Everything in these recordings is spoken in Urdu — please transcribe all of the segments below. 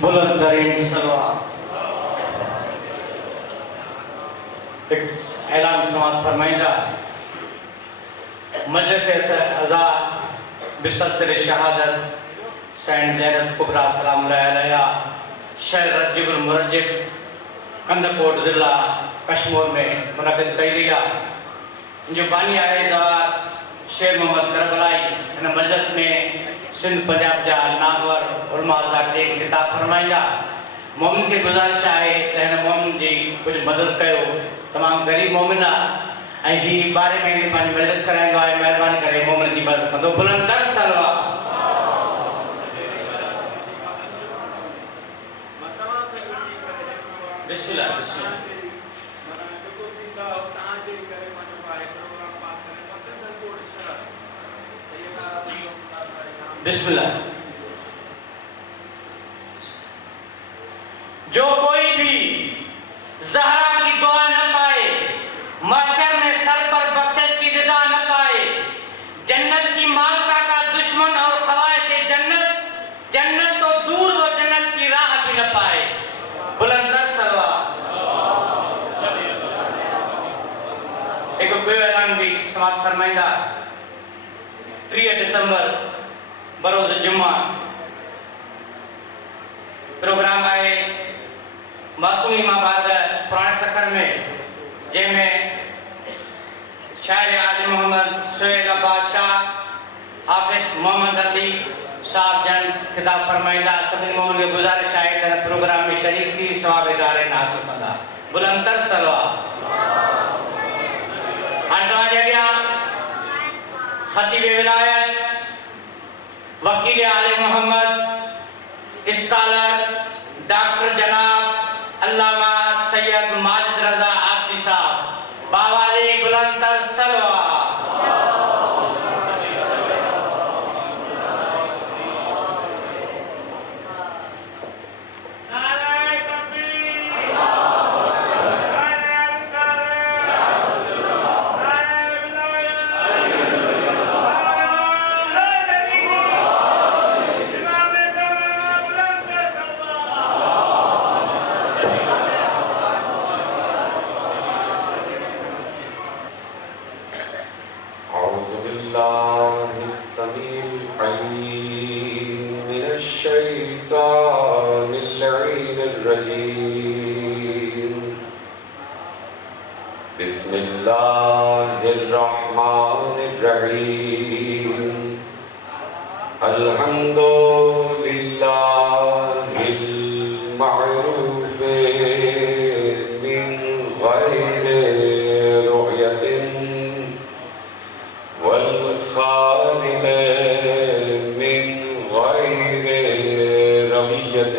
بلند ترین صلوات ایک اعلان سماعت فرمائندہ مجلس اعضا بسلسل شہادت سینٹ زینب کبریٰ سلام اللہ علیہ شہر رجب المرجب کندکوٹ ضلع کشمور میں منعقد کئی لیا جو بانی آئے زوار شیر محمد کربلائی ان مجلس میں سندھ پنجاب جا نامور علماء ذاکرین خطاب فرمائندہ مومن کی گزارش آئے تہن مومن جی کچھ مدد کرو تمام غریب مومنہ ہی بارے میں پانی مجلس کرائیں گا مہربانی کرے مومن کی مدد کندو بلند تر صلوات بسم اللہ بسم اللہ بسم اللہ جو کوئی بھی زہرا کی دعا نہ پائے محشر میں سر پر بخشش کی رضا نہ پائے جنت کی مالکہ کا دشمن اور خواہش جنت جنت تو دور وہ جنت کی راہ بھی نہ پائے بلند صلوات ایک کوئی اعلان بھی سماعت فرمائندہ 3 دسمبر بروز جمعہ پروگرام آئے معصومی ماباد پرانے سکھر میں جن میں شاعر عالم محمد سہیل عباس شاہ حافظ محمد علی صاحب جن خطاب فرمائندہ سبھی مومن کے گزارش آئے تر پروگرام میں شریک تھی ثواب ادارے ناصر مندہ بلند تر صلوات ہر جگہ خطیب ولایت وکیل عالم محمد اسکالر ڈاکٹر جناب علامہ سید ماجد رضا عابدی صاحب باوالی بلند تر صلوات بسم اللہ الرحمن الرحیم الحمد للہ المعروف من غیر رؤیت والخالق من غیر رمیت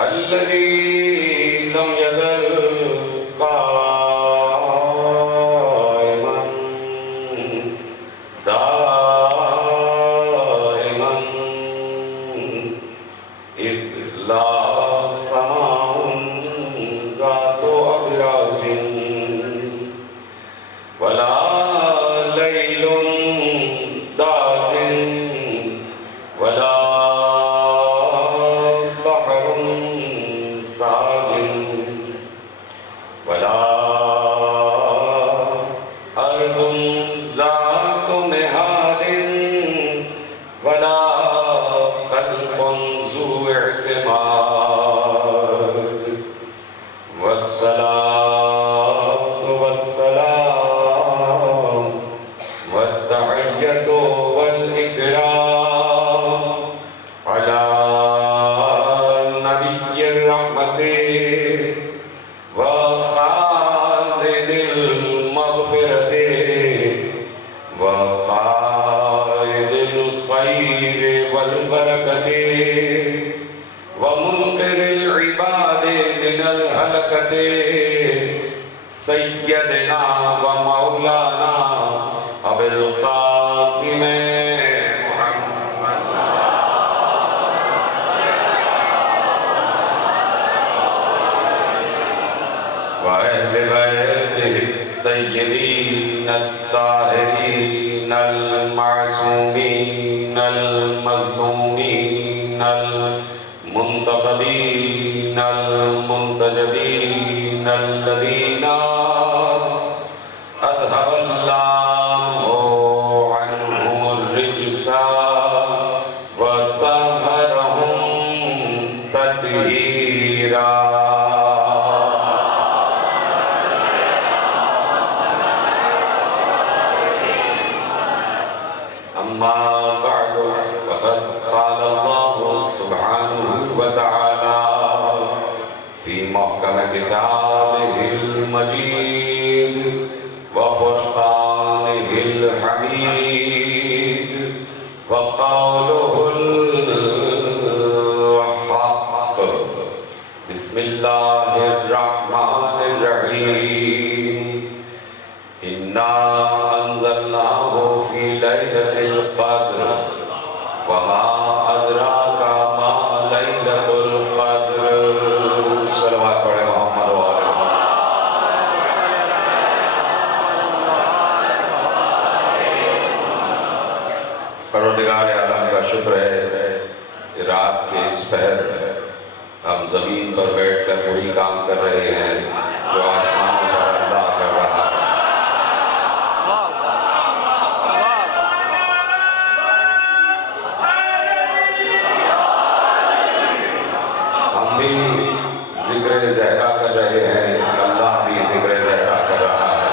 الذي لم يزل سیدنا و مولانا ابو القاسم محمد و اہل بیتہ الطیبین الطاہرین المعصومین المظلومین الله عنهم الرجس وطهرهم تطهيرا. أما بعد فقد قال الله سبحانه وتعالى في محكم كتابه المجيد وفرقانه الحميد وقوله الحق. بسم الله الرحمن الرحيم. إنا أنزلناه في ليلة القدر وما أدراك ما ليلة القدر. صلوات پڑھیں محمد و آلہ محمد. پروردگار عالم کا شکر ہے کہ رات کے اس پہر ہم زمین پر بیٹھ کر وہی کام کر رہے ہیں جو آسمان پر اللہ کر رہا ہے. ذکر زہرا کر رہے ہیں، اللہ بھی ذکر زہرا کر رہا ہے.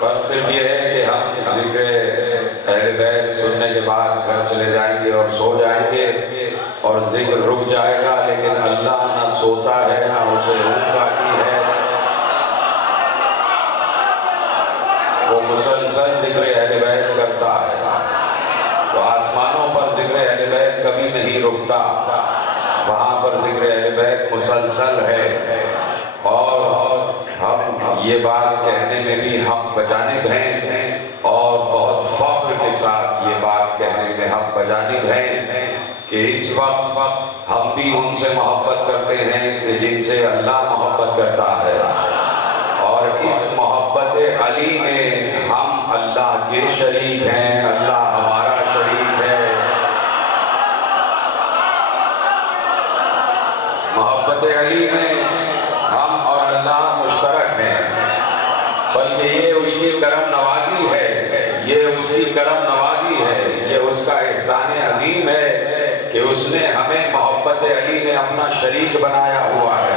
فرق صرف یہ ہے کہ ہم ذکر اہل بیت سننے کے بعد گھر چلے جائیں گے اور سو جائیں گے اور ذکر رک جائے گا، لیکن اللہ نہ سوتا ہے نہ اسے اونگ آتی ہے. وہ مسلسل ذکر اہل بیت کرتا ہے. تو آسمانوں پر ذکر اہل بیت کبھی نہیں رکتا، وہاں پر ذکر اہل بیت مسلسل ہے. اور ہم یہ بات کہنے میں بھی حق بجانب ہیں اور بہت فخر کے ساتھ یہ بات کہنے میں حق بجانب ہیں کہ اس وقت ہم بھی ان سے محبت کرتے ہیں کہ جن سے اللہ محبت کرتا ہے. اور اس محبت علی میں ہم اللہ کے شریک ہیں، اللہ ہمارا شریک ہے. محبت علی میں ہم اور اللہ مشترک ہیں، بلکہ یہ اس کی کرم نوازی ہے، یہ اس کی کرم نوازی ہے، یہ اس کا احسان عظیم ہے کہ اس نے ہمیں محبت علی میں اپنا شریک بنایا ہوا ہے.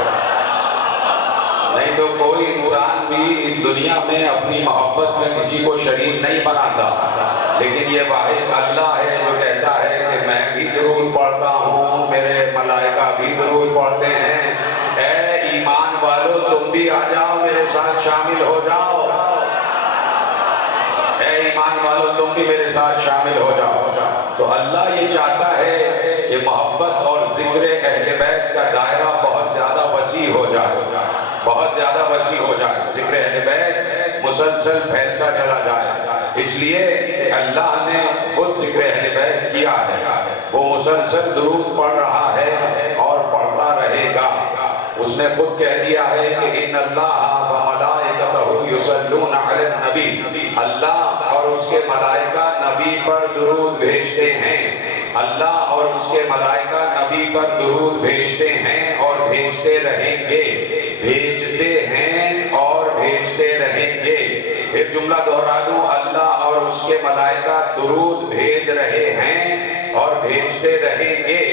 نہیں تو کوئی انسان بھی اس دنیا میں اپنی محبت میں کسی کو شریک نہیں بناتا، لیکن یہ واحد اللہ ہے جو کہتا ہے کہ میں بھی درود پڑھتا ہوں، میرے ملائکہ بھی درود پڑھتے ہیں. اے ایمان والو تم بھی آ جاؤ، میرے ساتھ شامل ہو جاؤ. اے ایمان والو تم بھی میرے ساتھ شامل ہو جاؤ. تو اللہ یہ چاہتا ہے کہ محبت اور ذکر اہل بیت کا دائرہ بہت زیادہ وسیع ہو جائے، بہت زیادہ وسیع ہو جائے. ذکر اہل بیت مسلسل پھیلتا چلا جائے. اس لیے اللہ نے خود ذکر اہل بیت کیا ہے. وہ مسلسل درود پڑھ رہا ہے اور پڑھتا رہے گا. اس نے خود کہہ دیا ہے کہ ان اللہ و ملائکتہ یصلون علی النبی. اللہ اور اس کے ملائکہ نبی پر درود بھیجتے ہیں. اللہ اور اس کے ملائکہ نبی پر درود بھیجتے ہیں اور بھیجتے رہیں گے، بھیجتے ہیں اور بھیجتے رہیں گے. ایک جملہ دہرا دوں، اللہ اور اس کے ملائکہ درود بھیج رہے ہیں اور بھیجتے رہیں گے.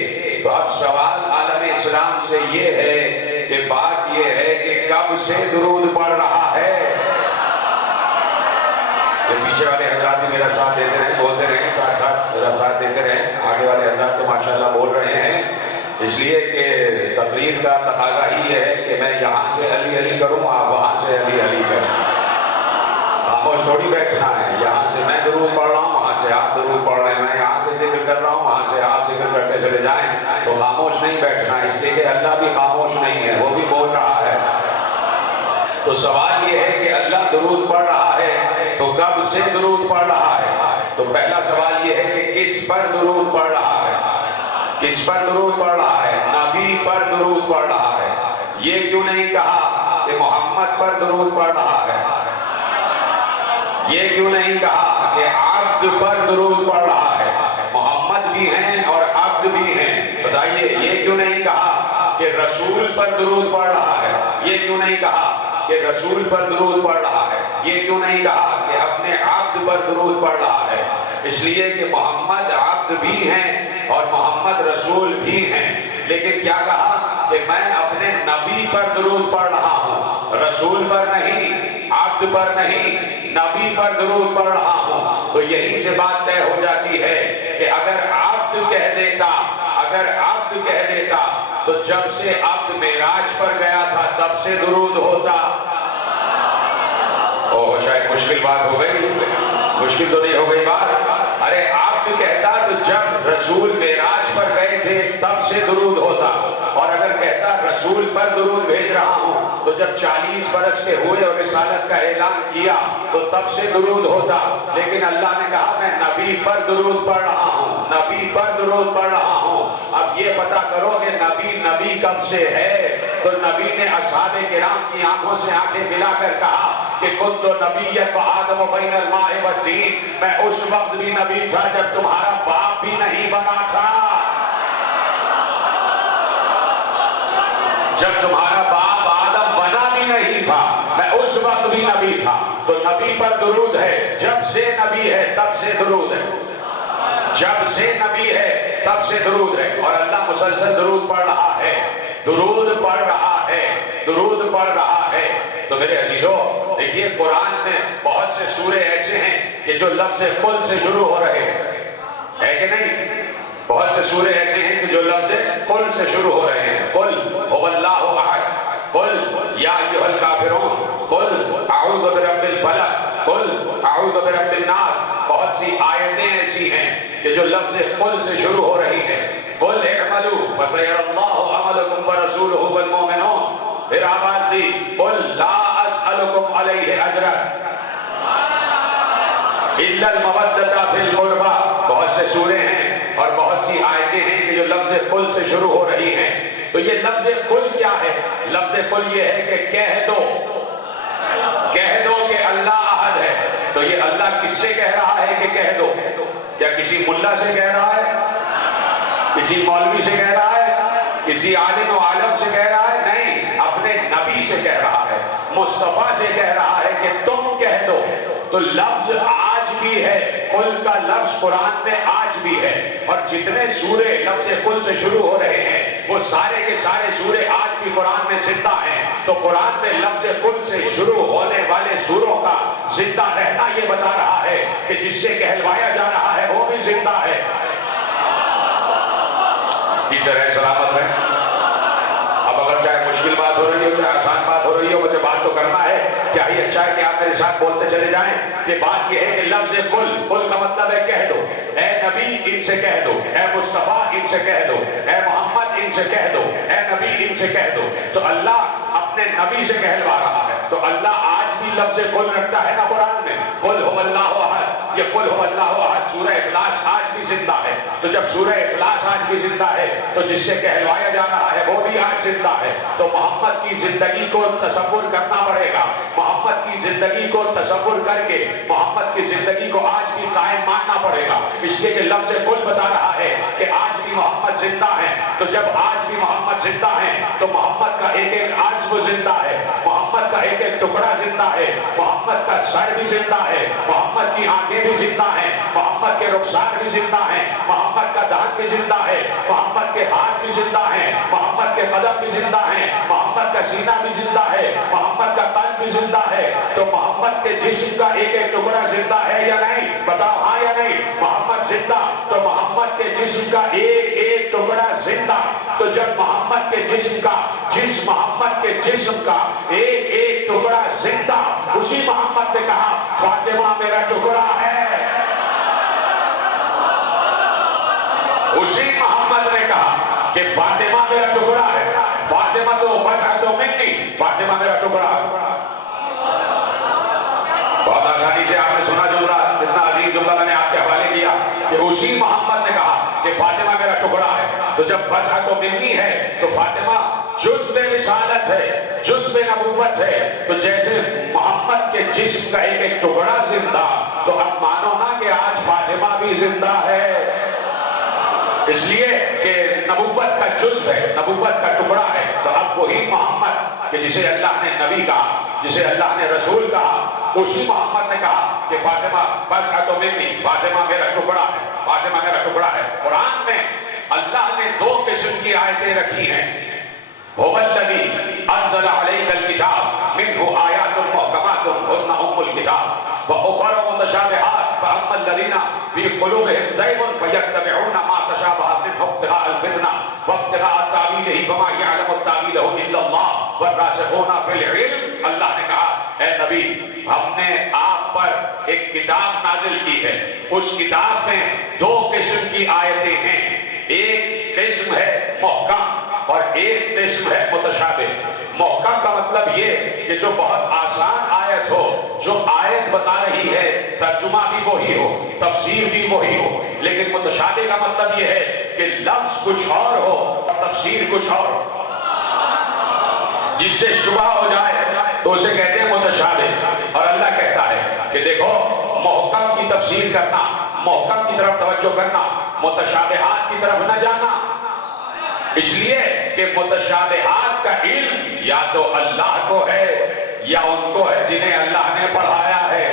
تو اب سوال عالم اسلام سے یہ ہے کہ بات یہ ہے کہ کب سے درود پڑھ رہا ہے. کہ پیچھے والے حضرات بھی میرا ساتھ دیتے رہیں، بولتے رہیں، ساتھ ساتھ میرا ساتھ دیتے رہیں. آگے والے حضرات تو ماشاءاللہ بول رہے ہیں، اس لیے کہ تقریر کا تقاضا ہی ہے کہ میں یہاں سے علی علی کروں، آپ وہاں سے علی علی کریں. خاموش تھوڑی بیٹھنا ہے. یہاں سے میں درود پڑھ رہا ہوں، وہاں سے آپ درود پڑھ رہے ہیں. میں یہاں سے ذکر کر رہا ہوں، وہاں سے آپ ذکر کرتے چلے جائیں. تو خاموش نہیں بیٹھنا، اس لیے کہ اللہ بھی خاموش نہیں ہے، وہ بھی بول رہا ہے. تو سوال یہ ہے کہ اللہ درود پڑھ رہا ہے تو کب سے درود پڑھ رہا ہے؟ تو پہلا سوال یہ ہے کہ کس پر درود پڑھ رہا ہے؟ کس پر درود پڑھ رہا ہے؟ نبی پر درود پڑھ رہا ہے. یہ کیوں نہیں کہا کہ محمد پر درود پڑھ رہا ہے؟ یہ کیوں نہیں کہا کہ عبد پر درود پڑھ رہا ہے؟ محمد بھی ہیں اور عبد بھی ہیں. بتائیے یہ کیوں نہیں کہا کہ رسول پر درود پڑھ رہا ہے؟ یہ کیوں نہیں کہا کہ رسول پر درود پڑھ رہا یہ کیوں نہیں کہا کہ اپنے عبد پر درود پڑھ رہا ہے؟ اس لیے کہ محمد عبد بھی ہیں اور محمد رسول بھی ہیں، لیکن کیا کہا کہ میں اپنے نبی پر درود پڑھ رہا ہوں، رسول پر نہیں، عبد پر نہیں، نبی پر درود پڑھ رہا ہوں۔ تو یہی سے بات طے ہو جاتی ہے کہ اگر عبد کہہ دیتا تو جب سے عبد معراج پر گیا تھا تب سے درود ہوتا۔ اوہ شاید مشکل بات ہو گئی، مشکل تو نہیں ہو گئی بات؟ ارے عبد کہتا تو جب رسول معراج پر گئے تھے تب سے درود ہوتا، اور اگر کہتا رسول پر درود بھیج رہا ہوں تو جب 40 برس کے ہوئے اور رسالت کا اعلان کیا تو تب سے درود ہوتا، لیکن اللہ نے کہا میں نبی پر درود پڑھ رہا ہوں، نبی پر درود پڑھ رہا ہوں۔ اب یہ پتہ کرو کہ نبی کب سے ہے؟ تو نبی نے اصحاب کرام کی آنکھوں سے آنکھیں ملا کر کہا کہ کنت نبیا وآدم بین الماء والطین، میں اس وقت بھی نبی تھا جب تمہارا باپ بھی نہیں بنا تھا، جب تمہارا باپ آدم بنا بھی نہیں تھا میں اس وقت بھی نبی تھا۔ تو نبی پر درود ہے، جب سے نبی ہے تب سے درود ہے، جب سے نبی ہے تب سے درود ہے، اور اللہ مسلسل درود پڑھ رہا ہے، درود پڑھ رہا ہے، درود پڑھ رہا ہے۔ تو میرے عزیزو دیکھیے قرآن میں بہت سے سورے ایسے ہیں کہ جو لفظ قل سے شروع ہو رہے ہیں، ہے کہ نہیں؟ بہت سے سورے ایسے ہیں کہ جو لفظ قل سے شروع ہو رہے ہیں، قل هو اللہ احد، قل یا ایھا الکافرون، قل اعوذ برب الفلق، قل اعوذ برب الناس۔ بہت سی آیتیں ایسی ہیں کہ جو لفظ قل سے شروع ہو رہی ہیں، قل اعملوا فسيرى الله عملكم ورسوله والمؤمنون۔ پھر آواز دی قل لا اسألكم علیہ اجرا الا المودۃ فی القربى۔ بہت سے سورے ہیں اور بہت سی آیتیں ہیں کہ جو لفظ قل سے شروع ہو رہی ہیں۔ تو یہ لفظ قل کیا ہے؟ لفظ قل یہ ہے کہ کہہ دو کہ اللہ احد ہے۔ تو یہ اللہ کس سے کہہ رہا ہے کہ کہہ دو؟ کیا کسی ملا سے کہہ رہا ہے؟ کسی مولوی سے کہہ رہا ہے؟ کسی عالم و عالم سے کہہ رہا ہے؟ نہیں، اپنے نبی سے کہہ رہا ہے، مصطفیٰ سے کہہ رہا ہے کہ تم کہہ دو۔ تو لفظ آج بھی ہے، قل کا لفظ قرآن میں آج بھی ہے، اور جتنے سورے لفظ قل سے شروع ہو رہے ہیں وہ سارے کے سارے سورے آج بھی قرآن میں زندہ ہیں۔ تو قرآن میں لفظ قل سے شروع ہونے والے سوروں کا زندہ رہنا یہ بتا رہا ہے کہ جس سے کہلوایا جا رہا ہے وہ بھی زندہ ہے، کی طرح سلامت ہے۔ اب اگر چاہے مشکل بات ہو رہی ہو چاہے آسان بات ہو رہی ہو، مجھے بات تو کرنا ہے، کیا ہی اچھا ہے کہ آپ میرے ساتھ بولتے چلے جائیں کہ بات یہ ہے کہ لفظ قل کا مطلب ہے کہہ دو، اے نبی ان سے کہہ دو، اے مصطفیٰ ان سے کہہ دو، اے محمد ان سے کہہ دو، اے نبی ان سے کہہ دو۔ تو اللہ اپنے نبی سے کہلوا رہا ہے۔ تو اللہ آج بھی لفظ قل رکھتا ہے نا قرآن میں، قل هو اللہ احد، یہ قل هو اللہ احد سورہ اخلاص آج بھی زندہ ہے۔ تو جب سورہ اخلاص آج بھی زندہ ہے تو جس سے کہلوایا جا رہا ہے وہ بھی آج زندہ ہے۔ تو محمد کی زندگی کو تصور کرنا پڑے گا، محمد کی زندگی کو تصور کر کے محمد کی زندگی کو آج بھی قائم ماننا پڑے گا، اس لیے کہ لفظ قل بتا رہا ہے کہ آج بھی محمد زندہ ہیں۔ تو جب آج بھی محمد زندہ ہیں تو محمد کا ایک ایک عضو زندہ ہے، محمد کا ایک ایک ٹکڑا زندہ ہے، محمد کا سر بھی زندہ ہے، محمد کی آنکھیں بھی زندہ ہیں، محمد کے رخسار بھی زندہ ہیں، محمد کا دہن بھی زندہ ہے، محمد کے ہاتھ بھی زندہ ہیں، محمد کے قدم بھی زندہ ہیں، محمد کا سینہ بھی زندہ ہے، محمد کا قلب بھی زندہ ہے۔ تو محمد کے جسم کا ایک ایک ٹکڑا زندہ ہے یا نہیں؟ بتاؤ ہاں یا نہیں؟ محمد زندہ، تو محمد کے جسم کا ایک ایک ٹکڑا زندہ۔ تو جب محمد کے جسم کا محمد کے جسم کا ایک ایک ٹکڑا زندہ، اسی محمد نے کہا فاطمہ میرا ٹکڑا ہے، اسی محمد نے کہا کہ فاطمہ میرا ٹکڑا ہے، فاطمہ تو بضعۃ منی، فاطمہ میرا ٹکڑا ہے۔ بہت آسانی سے آپ نے سنا جملہ، اتنا عظیم جملہ میں نے آپ کے حوالے کیا کہ اسی محمد نے کہا کہ فاطمہ میرا ٹکڑا ہے۔ تو جب بضعۃ منی ہے تو فاطمہ جزو رسالت ہے، جزو نبوت ہے۔ تو جیسے محمد کے جسم کا ایک ایک ٹکڑا زندہ، تو اب مانو نا کہ آج فاطمہ بھی زندہ ہے، اس لیے کہ نبوت کا جزو ہے، نبوت کا ٹکڑا ہے۔ تو اب وہی محمد کہ جسے اللہ نے نبی کہا، جسے اللہ نے رسول کہا، اسی محمد نے کہا کہ فاطمہ بس تو منی، فاطمہ میرا ٹکڑا ہے، فاطمہ میرا ٹکڑا ہے۔ قرآن میں اللہ نے دو قسم کی آیتیں رکھی ہیں، هو الذی انزل علیک الکتاب منہ آیات محکمات ہن ام الکتاب واخر متشابہات فاما الذین فی قلوبہم زیغ فیتبعون ما تشابہ منہ ابتغاء الفتنہ وابتغاء تاویلہ وما یعلم تاویلہ الا اللہ والراسخون فی العلم۔ اللہ نے کہا اے نبی ہم نے آپ پر ایک کتاب نازل کی ہے، اس کتاب میں دو قسم کی آیتیں ہیں، ایک قسم ہے محکم اور ایک قسم ہے متشابہ۔ محکم کا مطلب یہ کہ جو بہت آسان آیت ہو، جو آیت بتا رہی ہے ترجمہ بھی وہی ہو، تفسیر بھی وہی ہو، لیکن متشابہ کا مطلب یہ ہے کہ لفظ کچھ اور ہو اور تفسیر کچھ اور ہو، جس سے شبہ ہو جائے تو اسے کہتے ہیں متشابہ۔ اور اللہ کہتا ہے کہ دیکھو محکم کی تفسیر کرنا، محکم کی طرف توجہ کرنا، متشابہات کی طرف نہ جانا، اس لیے کہ متشابہات کا علم یا تو اللہ کو ہے یا ان کو ہے جنہیں اللہ نے پڑھایا ہے،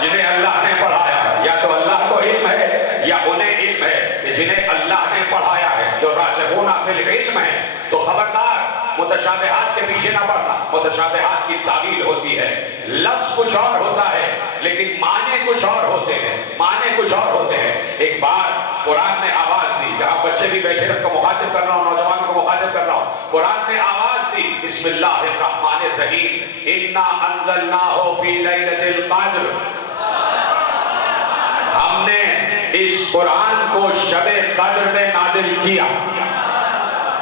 جنہیں اللہ نے پڑھایا ہے، یا تو اللہ کو علم ہے یا انہیں علم ہے کہ جنہیں اللہ نے پڑھایا ہے، جو راسخون فی العلم ہے۔ تو خبردار متشابہات کے پیچھے نہ پڑنا، متشابہات کی تعویل ہوتی ہے، لفظ کچھ اور ہوتا ہے لیکن معنی کچھ اور ہوتے ہیں، معنی کچھ اور ہوتے ہیں۔ ایک بار قرآن نے آواز دی، یہاں بچے بھی بیٹھے ان کو مخاطب کر رہا ہوں، نوجوانوں کو مخاطب کر رہا ہوں، قرآن نے آواز دی بسم اللہ الرحمن الرحیم انا انزلناہ فی لیلۃ القدر، ہم نے اس قرآن کو شب قدر میں نازل کیا۔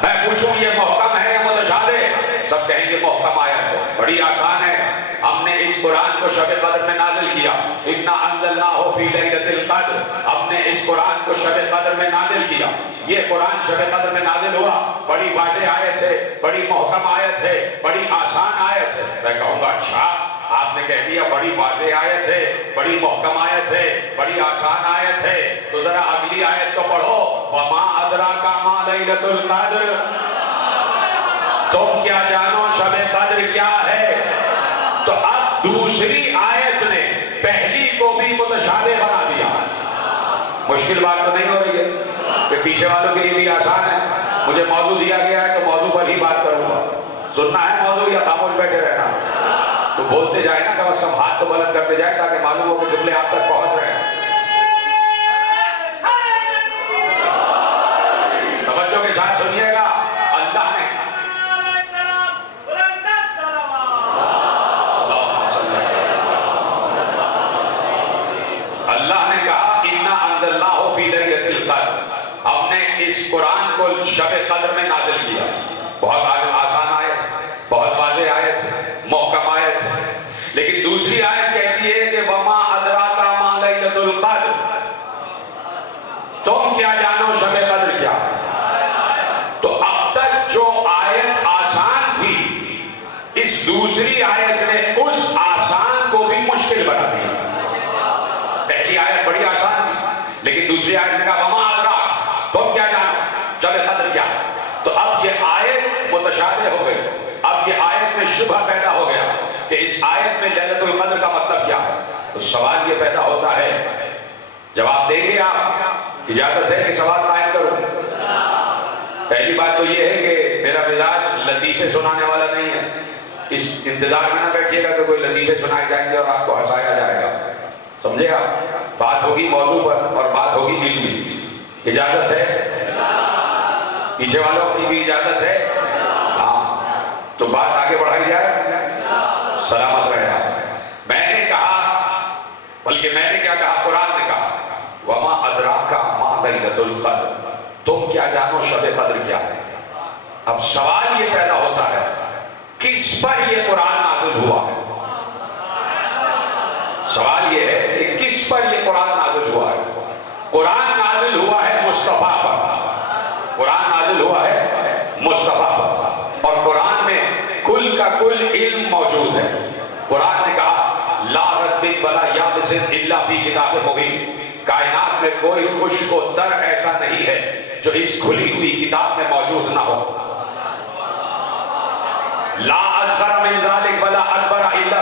میں پوچھوں یہ محکم ہے یا متشابہ؟ سب کہیں گے محکم آیت ہے، بڑی آسان ہے، ہم نے اس قرآن کو شب قدر میں نازل کیا، انا انزلناہ فی لیلۃ القدر، ہم نے اس قرآن کو شب قدر میں نازل کیا۔ یہ قرآن شب قدر میں نازل ہوا، بڑی واضح آیت ہے، بڑی محکم آیت ہے، بڑی آسان آیت ہے۔ میں کہوں گا اچھا آپ نے کہہ دیا بڑی واضح آیت ہے، بڑی محکم آیت ہے، بڑی آسان آیت ہے، تو ذرا اگلی آیت تو پڑھو، وما ادراک ما لیلۃ القدر، تم کیا جانو شب قدر کیا ہے؟ تو اب دوسری آیت نے پہلی کو بھی متشابہ بنا دیا۔ مشکل بات تو نہیں ہو رہی ہے کہ پیچھے والوں کے لیے بھی آسان ہے، مجھے موضوع دیا گیا ہے تو موضوع پر ہی بات کروں گا، سننا ہے موضوع یا خاموش بیٹھے رہنا؟ تو بولتے جائے نا، کم از کم ہاتھ تو بلند کرتے جائے تاکہ معلوم ہو کہ جملے آپ تک پہنچ رہے ہیں۔ توجہ کے ساتھ سنیے گا، اللہ نے کہا انا انزلناہ فی لیلۃ القدر، ہم نے اس قرآن کو شب قدر میں نازل کیا۔ بہت آسان آیت ہے، بہت واضح آیت ہے، محکم آیت ہے، لیکن دوسری آیت کہتی ہے کہ وما ادراک ما لیلۃ القدر، تم کیا جانو شب قدر کیا ہے؟ تو اب تک جو آیت آسان تھی، اس دوسری آیت نے اس آسان کو بھی مشکل بنا دیا۔ پہلی آیت بڑی آسان تھی لیکن دوسری آیت نے کہا وما ادراک، تم کیا جانو شب قدر کیا ہے؟ تو اب یہ آیت متشابہ ہو گئی، اب یہ آیت میں شبہ پیدا ہو گیا کہ اس آیت میں لیلۃ القدر کا مطلب کیا ہے۔ تو سوال یہ پیدا ہوتا ہے، جواب دیں گے آپ؟ اجازت ہے کہ سوال قائم کروں؟ پہلی بات تو یہ ہے کہ میرا مزاج لطیفے سنانے والا نہیں ہے، اس انتظار میں نہ بیٹھیے گا کہ کوئی لطیفے سنائے جائیں گے اور آپ کو ہنسایا جائے گا، سمجھے آپ؟ بات ہوگی موضوع پر اور بات ہوگی علمی۔ اجازت ہے؟ پیچھے والوں کی بھی اجازت ہے؟ ہاں، تو بات آگے بڑھائی جائے، سلامت رہے آپ۔ میں نے کہا، بلکہ میں نے کیا کہا، قرآن نے کہا وما ادراک ما لیلۃ القدر، تم کیا جانو شب قدر کیا ہے۔ اب سوال یہ پیدا ہوتا ہے کس پر یہ قرآن نازل ہوا ہے؟ سوال یہ ہے کہ کس پر یہ قرآن نازل ہوا ہے؟ قرآن نازل ہوا ہے مصطفیٰ پر، قرآن نازل ہوا ہے مصطفیٰ پر، اور قرآن میں کل کا کل علم موجود ہے۔ قرآن نے کہا لا رد ولا یابس الا فی کتاب مبین، کائنات میں کوئی خشک و تر ایسا نہیں ہے جو اس کھلی ہوئی کتاب میں موجود نہ ہو۔ لا اصغر من ذلک ولا اکبر الا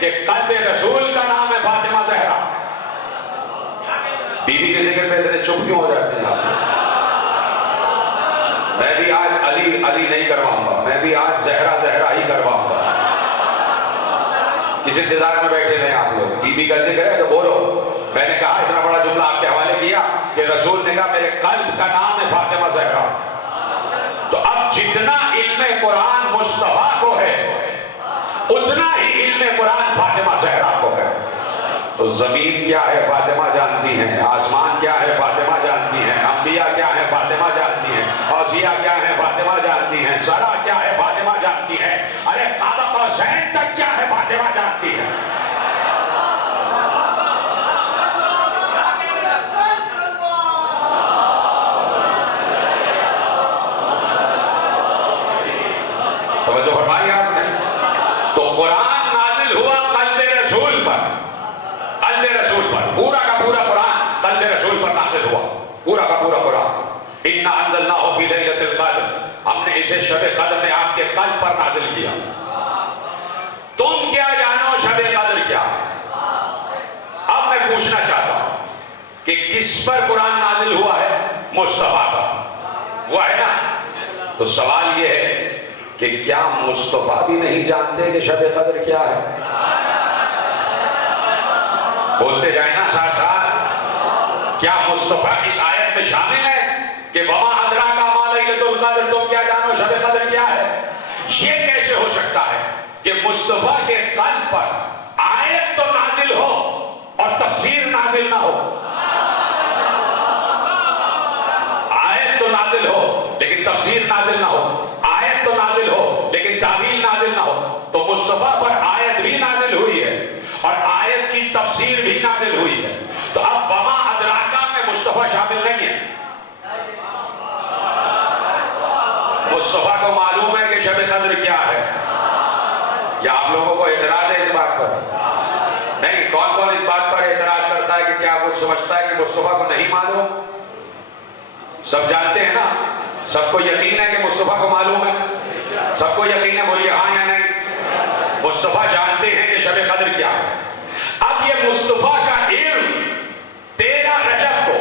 کہ قلب رسول کا نام ہے فاطمہ زہرا۔ بیوی کے ذکر میں اتنے چپ کیوں ہو جاتے ہیں آپ؟ میں بھی آج علی علی نہیں کرواؤں گا، میں بھی آج زہرا زہرا ہی کرواؤں گا۔ کس انتظار میں بیٹھے ہیں آپ لوگ؟ بیوی کا ذکر ہے تو بولو۔ میں نے کہا اتنا بڑا جملہ آپ کے حوالے کیا کہ رسول نے کہا میرے قلب کا نام ہے فاطمہ زہرا۔ تو اب جتنا علم قرآن مصطفیٰ کو ہے اتنا ہی علم قرآن فاطمہ زہرا کو ہے۔ تو زمین کیا ہے فاطمہ جانتی ہیں، آسمان کیا ہے فاطمہ جانتی ہیں، انبیاء کیا ہے فاطمہ جانتی ہیں، اوصیاء کیا ہے فاطمہ جانتی ہیں، سرا کیا ہے فاطمہ جانتی ہے، ارے قاب قوسین تک کیا ہے فاطمہ جانتی ہے۔ توجہ فرمائی آپ نے؟ تو قرآن نازل ہوا قلب رسول پر، قلب رسول پر، پورا کا پورا قرآن قلب رسول پر نازل ہوا، پورا کا پورا قرآن۔ اِنَّا أَنزَلْنَاهُ فِي لَيْلَةِ الْقَدْرِ، ہم نے اسے شب قدر میں آپ کے قلب پر نازل کیا۔ تم کیا جانو شب قدر کیا ہے؟ اب میں پوچھنا چاہتا ہوں کہ کس پر قرآن نازل ہوا ہے؟ مصطفیٰ پر، وہ ہے نا؟ تو سوال یہ ہے کہ کیا مصطفیٰ بھی نہیں جانتے کہ شب قدر کیا ہے؟ بولتے جائیں نا ساتھ ساتھ، کیا مصطفیٰ اس آیت میں شامل ہے کہ وَمَا أَدْرَاكَ مَا لَيْلَةُ الْقَدْرِ، تم کیا جانو شب قدر کیا ہے؟ یہ کیسے ہو سکتا ہے کہ مصطفیٰ کے قلب پر آیت تو نازل ہو اور تفسیر نازل نہ ہو؟ آیت تو نازل ہو لیکن تفسیر نازل نہ ہو، آیت تو نازل ہو لیکن تعویل نازل نہ ہو۔ تو مصطفیٰ پر آیت بھی نازل ہوئی ہے اور آیت کی تفسیر بھی نازل ہوئی ہے۔ تو اب وما ادراکا میں مصطفیٰ شامل نہیں ہے۔ مصطفیٰ کو معلوم ہے کہ شب قدر کیا ہے، یا آپ لوگوں کو اعتراض ہے اس بات پر؟ نہیں، کون کون اس بات پر اعتراض کرتا ہے کہ کیا کچھ سمجھتا ہے کہ مصطفیٰ کو نہیں معلوم؟ سب جانتے ہیں نا، سب کو یقین ہے کہ مصطفیٰ کو معلوم ہے؟ سب کو یقین ہے؟ بولیے ہاں یا نہیں۔ مصطفیٰ جانتے ہیں کہ شب قدر کیا ہے۔ اب یہ مصطفیٰ کا علم 13 رجب کو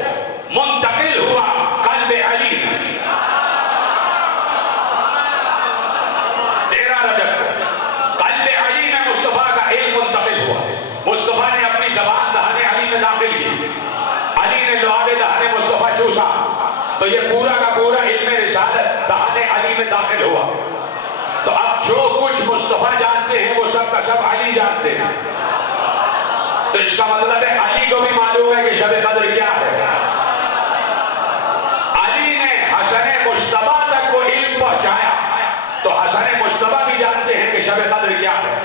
منتقل ہوا قلب علی میں۔ 13 رجب کو قلب علی میں مصطفیٰ کا علم منتقل ہوا۔ مصطفیٰ نے اپنی زبان دہانے علی میں داخل کی، علی نے لعاب دہانے مصطفیٰ چوسا، تو یہ پورا کا پورا علم رسالت دہانے علی میں داخل ہوا۔ تو اب جو کچھ مصطفیٰ جانتے ہیں وہ سب کا سب علی جانتے ہیں۔ تو اس کا مطلب ہے علی کو بھی معلوم ہے کہ شب قدر کیا ہے۔ علی نے حسن مجتبیٰ تک وہ علم پہنچایا، تو حسن مجتبیٰ بھی جانتے ہیں کہ شب قدر کیا ہے۔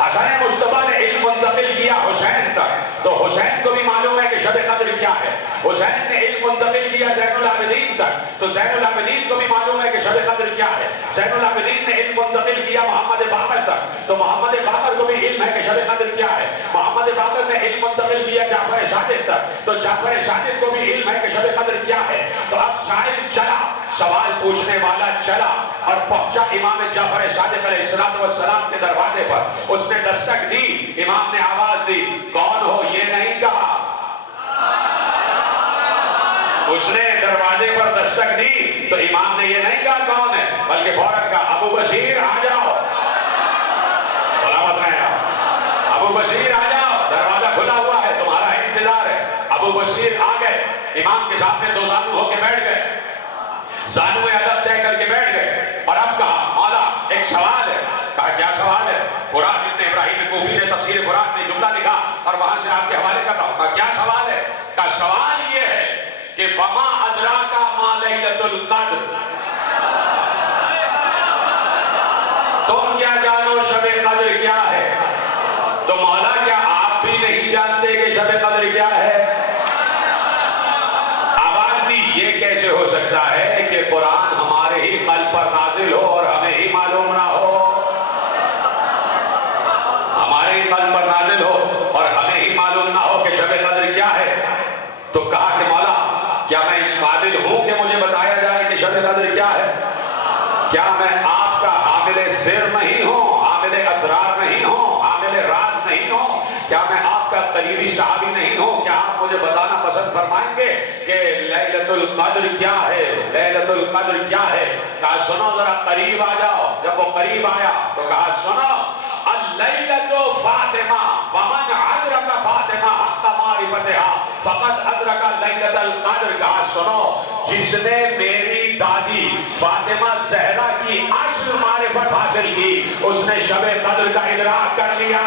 حسن مجتبیٰ نے علم منتقل کیا حسین تک، تو حسین کو بھی معلوم ہے کہ شب قدر کیا ہے۔ حسین نے علم منتقل کیا زین العابدین تک، تو زین العابدین کو بھی معلوم ہے کہ شب قدر کیا ہے۔ زین العابدین نے علم منتقل کیا محمد باقر تک، تو محمد باقر کو بھی علم ہے کہ شب قدر کیا ہے۔ محمد باقر نے علم منتقل کیا جعفر صادق تک، تو جعفر صادق کو بھی علم ہے کہ شب قدر کیا ہے۔ تو اب سائل چلا، سوال پوچھنے والا چلا اور پہنچا امام جعفر صادق علیہ السلام کے دروازے پر۔ اس نے دستک دی، امام نے آواز دی، کون ہو؟ یہ نہیں کہا۔ اس نے دروازے پر دستک دی تو امام نے یہ نہیں کہا کون ہے، بلکہ فوراً کہا ابو بشیر آ جاؤ، سلامت رہیں آپ، ابو بشیر آ جاؤ، دروازہ کھلا ہوا ہے، تمہارا انتظار ہے۔ ابو بشیر آ گئے، امام کے سامنے دو زانو ہو کے بیٹھ گئے، زانو ادب طے کر کے بیٹھ گئے، اور اب کہا مولا ایک سوال ہے۔ کہا کیا سوال ہے؟ قرآن ابن ابراہیم کوفی نے تفسیر قرآن میں جملہ لکھا اور وہاں سے آپ کے حوالے کر رہا ہوں۔ کہا کیا سوال ہے؟ کہا سوال یہ ہے کہ وما ادراک ما لیلۃ القدر، تم کیا جانو شب قدر کیا ہے؟ تو مولا کیا آپ بھی نہیں جانتے کہ شب قدر کیا ہے؟ آواز دی، یہ کیسے ہو سکتا ہے کہ قرآن ہمارے ہی قلب پر نازل ہو اور ہمیں ہی معلوم نہ ہو؟ ہمارے ہی قلب پر نازل ہو اور ہمیں ہی معلوم نہ ہو کہ شب قدر کیا ہے؟ تو کہا کہ مولا کیا میں اس قابل ہوں کہ مجھے بتایا جائے کہ شب قدر کیا ہے؟ کیا میں آپ کا حامل سر نہیں ہوں، حامل اسرار نہیں ہوں، قریبی صحابی نہیں ہوں، کیا آپ مجھے بتانا پسند فرمائیں گے کہ لیلۃ القدر کیا ہے؟ لیلۃ القدر کیا ہے؟ کہا سنو ذرا قریب آ جاؤ۔ جب وہ قریب آیا تو کہا سنو، اللیلۃ فاطمہ فمن ادرک فاطمہ حق معرفتها فقد ادرک لیلۃ القدر۔ کہا سنو، جس نے میری دادی فاطمہ زہرا کی اصل معرفت حاصل کی، اس نے شب قدر کا ادراک کر لیا۔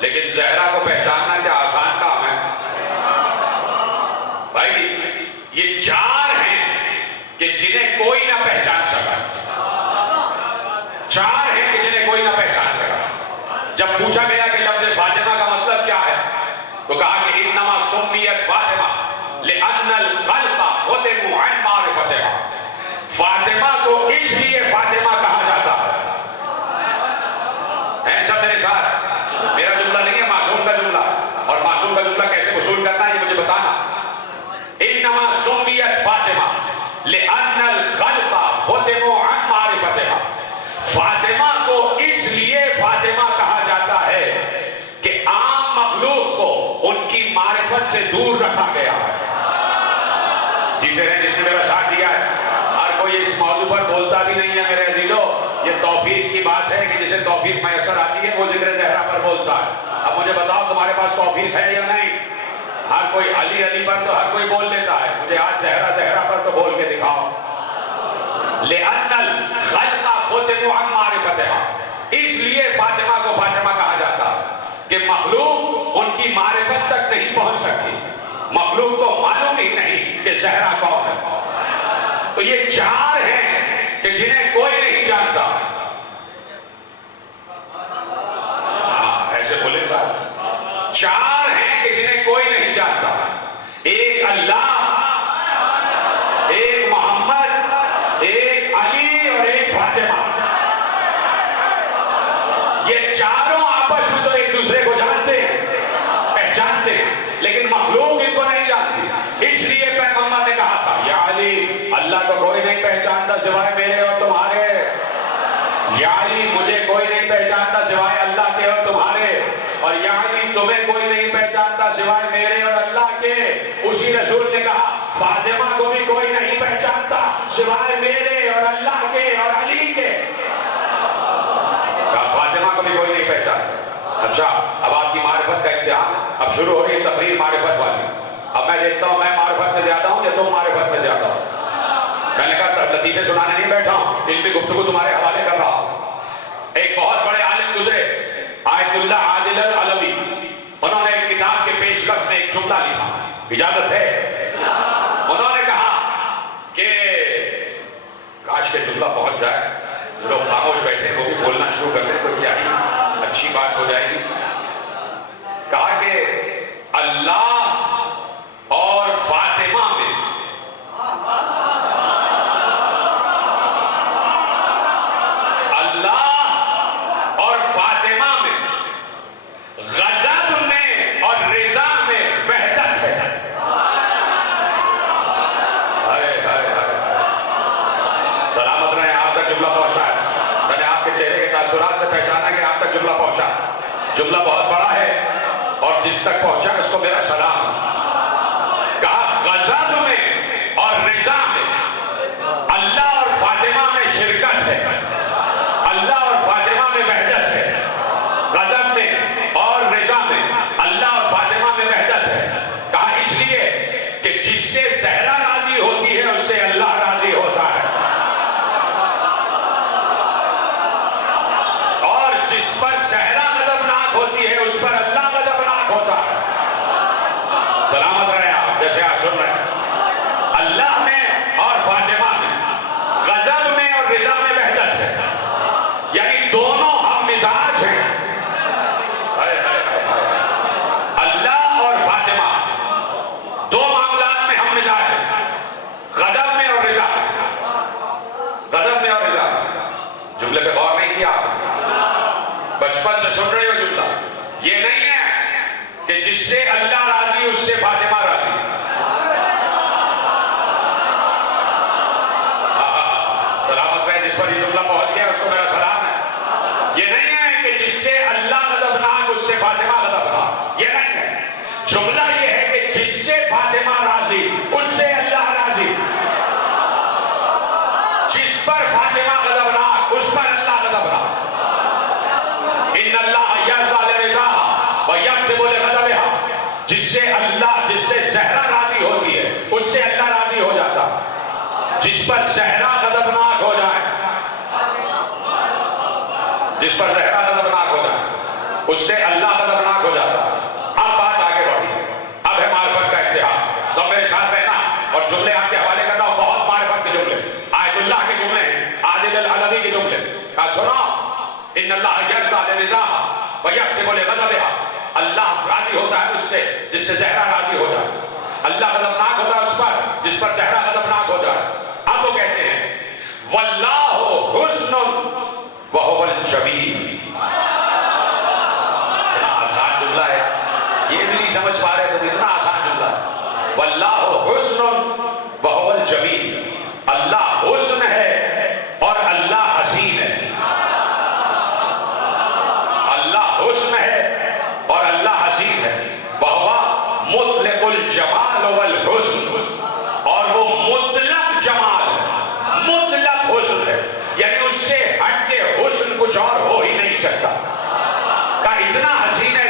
لیکن زہرا کو پہچاننا کیا آسان کام ہے بھائی؟ یہ چار ہیں کہ جنہیں کوئی نہ پہچان سکا، چار ہیں کہ جنہیں کوئی نہ پہچان سکا۔ جب پوچھا گیا کہ لفظ فاطمہ کا مطلب کیا ہے تو کہا کہ انما سمیت فاطمہ لأن الخلق فتنوا عن معرفتها۔ فاطمہ کو اس لیے فاطمہ کہا جاتا ہے۔ ہیں سب میرے ساتھ؟ میرا جملہ نہیں ہے، معصوم کا جملہ، اور معصوم کا جملہ کیسے وصول کرنا ہے یہ مجھے بتانا۔ انما سمیت فاطمہ لأن الخلق فتنوا عن معرفتها۔ فاطمہ کو اس لیے فاطمہ کہا جاتا ہے کہ عام مخلوق کو ان کی معرفت سے دور رکھا گیا ہے۔ جیتے رہے جس نے میرا ساتھ دیا ہے۔ ہر کوئی اس موضوع پر بولتا بھی نہیں ہے میرے عزیزو۔ یہ توفیق کی بات ہے کہ جسے توفیق میسر آتی ہے وہ ذکر زہرا پر بولتا ہے۔ اب مجھے بتاؤ تمہارے پاس توفیق ہے یا نہیں؟ ہر کوئی علی علی پر تو ہر کوئی بول لیتا ہے، مجھے آج زہرا زہرا پر تو بول کے دکھاؤ۔ لأن الخلق فتنوا عن معرفتها، اس لیے فاطمہ کو فاطمہ کہا جاتا ہے کہ مخلوق ان کی معرفت تک نہیں پہنچ سکتی، مخلوق کو معلوم ہی نہیں کہ زہرا کون ہے۔ تو یہ چار ہیں کہ جنہیں کوئی نہیں جانتا۔ ہاں ایسے بولے صاحب، چار ہیں کہ جنہیں کوئی نہیں جانتا۔ ایک اللہ، ایک محمد، ایک علی اور ایک فاطمہ۔ یہ چاروں آپس میں تو ایک دوسرے کو جانتے ہیں، پہچانتے ہیں، لیکن مخلوق ان کو نہیں جانتی۔ اس لیے پیغمبر نے کہا تھا یا علی، اللہ کو کوئی نہیں پہچانتا سوائے میرے اور تمہارے۔ یا علی، مجھے کوئی نہیں پہچانتا سوائے اللہ کے اور تمہارے، اور یا علی، تمہیں کوئی نہیں پہچانتا سوائے میرے اور اللہ کے۔ اسی رسول نے کہا فاطمہ کو بھی کوئی نہیں پہچانتا سوائے میرے اور اللہ کے اور علی کے۔ فاطمہ کو بھی کوئی نہیں پہچانتا۔ اچھا، اب آپ کی معرفت کا امتحان اب شروع ہو رہی ہے، تقریر معرفت والی۔ اب میں دیکھتا ہوں میں معرفت میں زیادہ ہوں یا تم معرفت میں زیادہ ہو۔ میں نے کہا لطیفے سنانے نہیں بیٹھا ہوں، علمی گفتگو تمہارے حوالے کر رہا ہوں۔ ایک بہت بڑے عالم گزرے، آیت اللہ عادل العلوی، انہوں نے ایک کتاب کے پیش لفظ میں ایک جملہ لکھا، اجازت ہے؟ انہوں نے کہا کہ کاش کے جملہ پہنچ جائے، لوگ خاموش بیٹھے وہ بھی بولنا شروع کر دیں تو کیا ہی اچھی بات ہو جائے گی۔ کہا کہ اللہ اور فاطمہ میں غضب میں اور رضا میں وحدت ہے۔ سلامت رہے، آپ تک جملہ پہنچا ہے۔ میں نے آپ کے چہرے کے تاثرات سے پہچانا کہ آپ تک جملہ پہنچا۔ جملہ بہت بڑا ہے اور جس تک پہنچا اس کو میرا سلام۔ کہا غضب میں اور رضا میں اللہ اور فاطمہ میں شرکت ہے، اللہ اور فاطمہ میں وحدت ہے۔ غضب میں اور رضا میں اللہ اور فاطمہ میں وحدت ہے۔ کہا اس لیے کہ جس سے زہرا راضی ہوتی ہے اس سے اللہ راضی ہوتا ہے، اور جس پر زہرا غضبناک ہوتی ہے اس پر اللہ غضبناک ہوتا ہے۔ سلامت رہے آپ، جیسے آپ سن رہے ہیں، اللہ میں اور فاطمہ میں، غضب میں اور رضا میں وحدت ہے۔ سن رہے ہو جملہ؟ یہ نہیں ہے کہ جس سے اللہ راضی اس سے فاطمہ راضی. سلامت رہے جس پر یہ جملہ پہنچ گیا اس کو میرا سلام ہے. یہ نہیں ہے کہ جس سے اللہ غضبناک اس سے فاطمہ غضبناک. یہ نہیں ہے. جملہ یہ ہے کہ جس سے فاطمہ راضی اس سے اللہ راضی. جس پر فاطمہ غضبناک اس پر اللہ غضبناک. ان اللہ یرضی لرضاها ویغضب لغضبها. جس سے زہرا راضی ہوتی ہے اس سے اللہ راضی ہو جاتا. جس پر زہرا غضبناک ہو جائے اس سے اللہ غضبناک ہو جاتا. اب بات آگے بڑھی. اب ہے معرفت کا امتحان. سب میرے ساتھ رہنا اور جملے آپ کے حوالے کرنا. بہت معرفت کے جملے آیت اللہ کے جملے ہیں, عادل العلوی کے جملے. سنو, ان اللہ یرضی لرضاها ویغضب لغضبها. اللہ راضی ہوتا ہے اس سے جس سے زہرا راضی ہو جائے. اللہ غضبناک ہوتا ہے اس پر جس پر زہرا غضبناک ہو جائے. اب وہ کہتے ہیں واللہ حسن وهو الجمیل. اتنا آسان جملہ ہے, یہ بھی نہیں سمجھ پا رہے تو اتنا آسان جملہ ہے. واللہ حسن وهو الجمیل. اللہ حسن ہے اور اللہ حسین ہے. اللہ حسن ہے اور اللہ حسین ہے. وهو مطلق الجمال والحسن. اور وہ مطلق جمال ہے, مطلق حسن ہے. یعنی اس سے ہٹ کے حسن کچھ اور ہو ہی نہیں سکتا. کا اتنا حسین ہے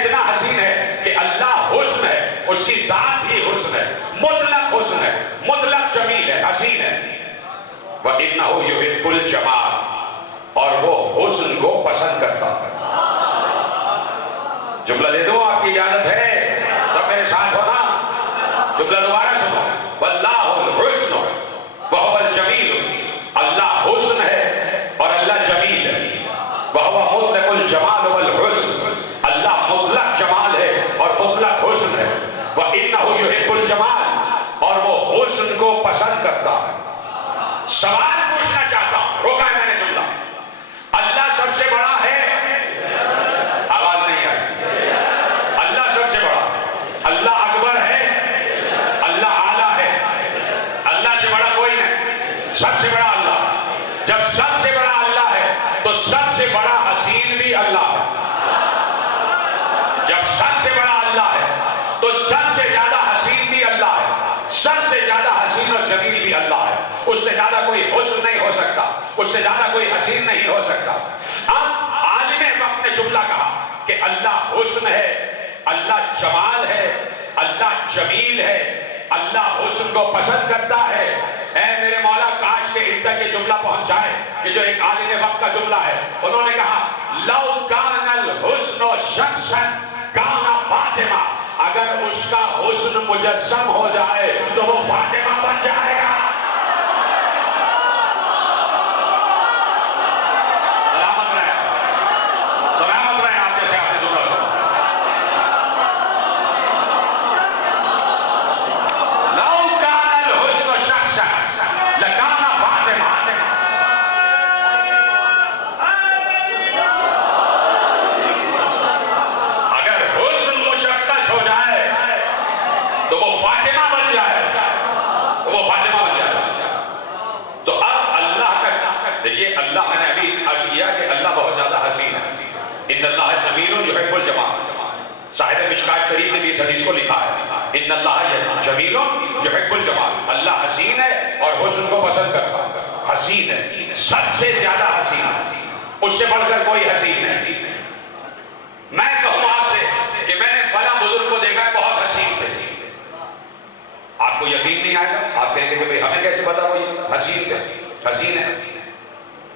کہ اللہ حسن ہے, اس کی ذات ہی حسن ہے, مطلق حسن ہے, مطلق جمیل ہے, حسین ہے. وَإِنَّهُ يُحِبُّ الْجَمَالَ. اور وہ حسن کو پسند کرتا ہے. جملہ دے دو, آپ کی اجازت ہے, سب میرے ساتھ ہونا. جملہ دوبارہ سنو. وَاللَّهُ الْحُسْنُ وَهُوَ الْجَمِيلُ. اللہ حسن ہے اور اللہ جمیل ہے. وَهُوَ مُطْلِقُ الْجَمَالُ وَالْحُسْنِ. اللہ مطلق جمال ہے اور مطلق حسن ہے. وَإِنَّهُ يُحِبُّ الْجَمَالَ. اور وہ حسن کو پسند کرتا ہے. سوال پوچھنا چاہتا ہوں, روکا ہے میں نے جملہ. اللہ سب سے بڑا ہے, آواز نہیں آئی. اللہ سب سے بڑا, اللہ اکبر ہے, اللہ اعلیٰ ہے. اللہ سے بڑا کوئی نہیں, سب سے بڑا اللہ. جب سب سے بڑا اللہ ہے تو سب سے بڑا حسین بھی اللہ ہے. جب سب سے بڑا اللہ ہے تو سب سے زیادہ حسین بھی اللہ ہے. سب سے زیادہ حسین اور جمیل بھی اللہ ہے. اس سے زیادہ کوئی حسن نہیں ہو سکتا, اس سے زیادہ کوئی حسین نہیں ہو سکتا. اب عالم وقت نے جملہ کہا کہ اللہ حسن ہے, اللہ جمال ہے, اللہ جمیل ہے, اللہ حسن کو پسند کرتا ہے. اے میرے مولا, کاش کے ان تک یہ جملہ پہنچ جائے کہ جو ایک عالم وقت کا جملہ ہے. انہوں نے کہا لو کان الحسن شخصا کان فاطمہ. اگر اس کا حسن مجسم ہو جائے تو وہ فاطمہ بن جائے گا. سلامت رہے آپ جیسے آپ نے جملہ سنا. لو کان الحسن شخصا لکان فاطمہ. اگر حسن مشخص ہو جائے تو وہ فاطمہ بن جائے, تو اب اللہ کا دیکھیے, اللہ میں نے ابھی عرض کیا کہ اللہ بہت زیادہ حسین ہے. ان اللہ جمیل یحب الجمال. صاحب مشکات شریف نے بھی اس حدیث کو لکھا ہے, ان اللہ جمیل یحب الجمال. اللہ حسین ہے اور حسن کو پسند کرتا ہے. حسین ہے, سب سے زیادہ حسین, اس سے بڑھ کر کوئی حسین نہیں. میں کہوں آپ سے کہ میں نے فلاں بزرگ کو دیکھا ہے بہت حسین تھے, آپ کو یقین نہیں آئے گا. آپ کہیں گے کہ بھئی ہمیں کیسے پتا کوئی حسین تھے؟ حسین ہے.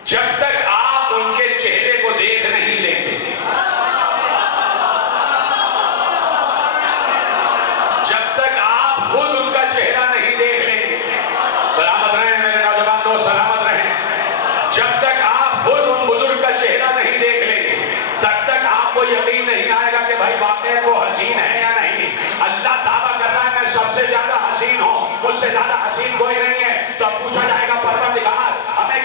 جب تک آپ ان کے چہرے کو دیکھ نہیں لیں گے, جب تک آپ خود ان کا چہرہ نہیں دیکھ لیں گے, سلامت رہیں میرے نوجوان دوست, سلامت رہیں. جب تک آپ خود ان بزرگ کا چہرہ نہیں دیکھ لیں گے تب تک آپ کو یقین نہیں آئے گا کہ بھائی واقعی وہ حسین ہے یا نہیں. اللہ دعویٰ کر رہا ہے میں سب سے زیادہ حسین ہوں, مجھ سے زیادہ حسین کوئی نہیں ہے. تو اب پوچھا جائے گا پروردگار ہمیں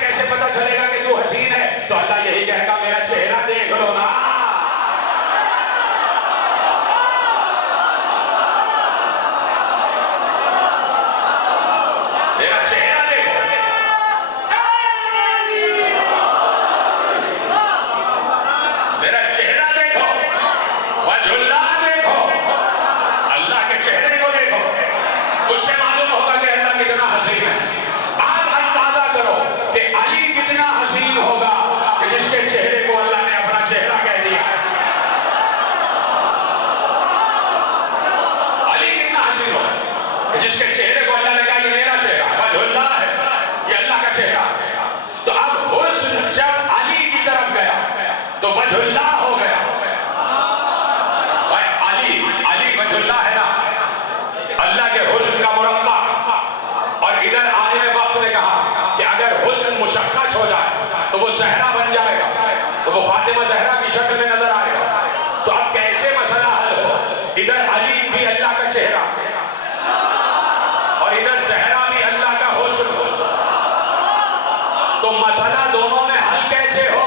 جس کے چہرے کو اللہ نے کہا یہ میرا چہرہ وجہ اللہ ہے، یہ اللہ کا چہرہ. تو اب حسن جب علی کی طرف گیا تو وجہ اللہ ہو گیا. علی وجہ اللہ ہے نا، اللہ کے حسن کا مرقع. اور ادھر عالم وقت نے کہا کہ اگر حسن مشخص ہو جائے تو وہ زہرا بن جائے گا، تو وہ فاطمہ زہرا کی شکل میں نظر آئے گا. تو اب کیسے مسئلہ حل ہو؟ ادھر علی بھی اللہ کا چہرہ اور ادھر زہرا بھی اللہ کا حسن. تو مسئلہ دونوں میں حل کیسے ہو؟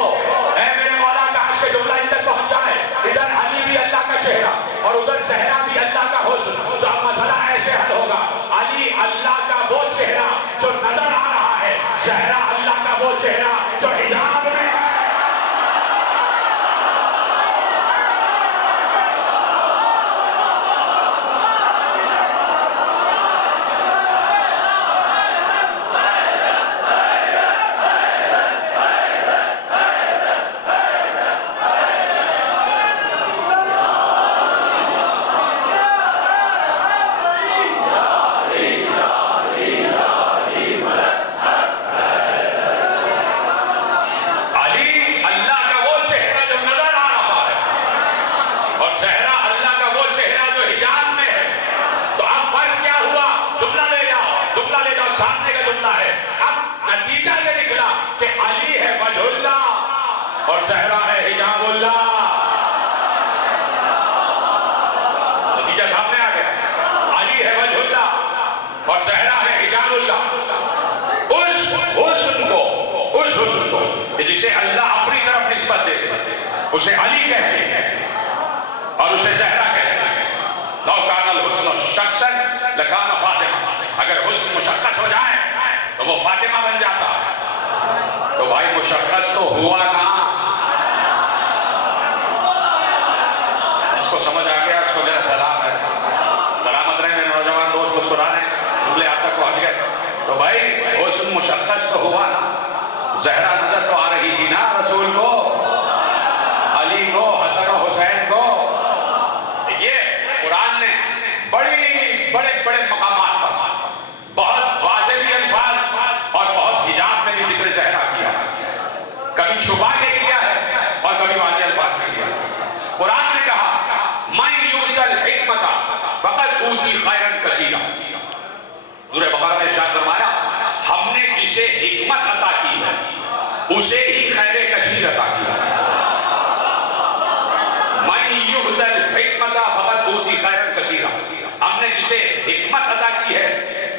اے میرے مولا کاش کے جملہ ان تک پہنچ جائے. ادھر علی بھی اللہ کا چہرہ اور ادھر زہرا بھی اللہ کا حسن. تو اب مسئلہ ایسے حل ہوگا، علی اللہ کا وہ چہرہ جو نظر آ رہا ہے، زہرا اللہ کا وہ چہرہ جو حجاب میں ہے. اور زہرا ہے حجاب اللہ. نتیجہ سامنے آ گیا، علی ہے وجہ اللہ اور زہرا ہے حجاب اللہ. اس حسن کو کہ جسے اللہ اپنی طرف نسبت دے اسے علی کہتے ہیں اور اسے زہرا کہتے ہیں. لو کان الحسن شخصا لکان فاطمہ. اگر حسن مشخص ہو جائے تو وہ فاطمہ بن جاتا. تو بھائی مشخص تو ہوا کہاں؟ اس کو سمجھ آ گیا، اس کو میرا سلام ہے. سلامت رہے میرے نوجوان دوست، مسکرا رہے ہیں، جملے آپ تک پہنچ گئے. تو بھائی حسن مشخص تو ہوا نا، زہرا نظر تو آ رہی تھی نا رسول کو، علی کو، حسن و حسین کو. یہ قرآن نے بڑے مقامات پر بہت واضح الفاظ اور بہت حجاب میں بھی ذکر زہرا کیا، کبھی چھپا کے کیا ہے اور کبھی واضح الفاظ میں کیا. قرآن نے کہا مَن یُؤْتَ الْحِکْمَةَ فَقَدْ أُوتِیَ خَیْرًا کَثِیرًا. سورہ بقرہ میں ارشاد فرمایا ہم نے جسے حکمت عطا کی ہے اسے ہی خیر کثیر عطا کیا. مَن یُؤْتَ الْحِکْمَةَ فَقَدْ أُوتِیَ خَیْرًا کَثِیرًا. ہم نے جسے حکمت عطا کی ہے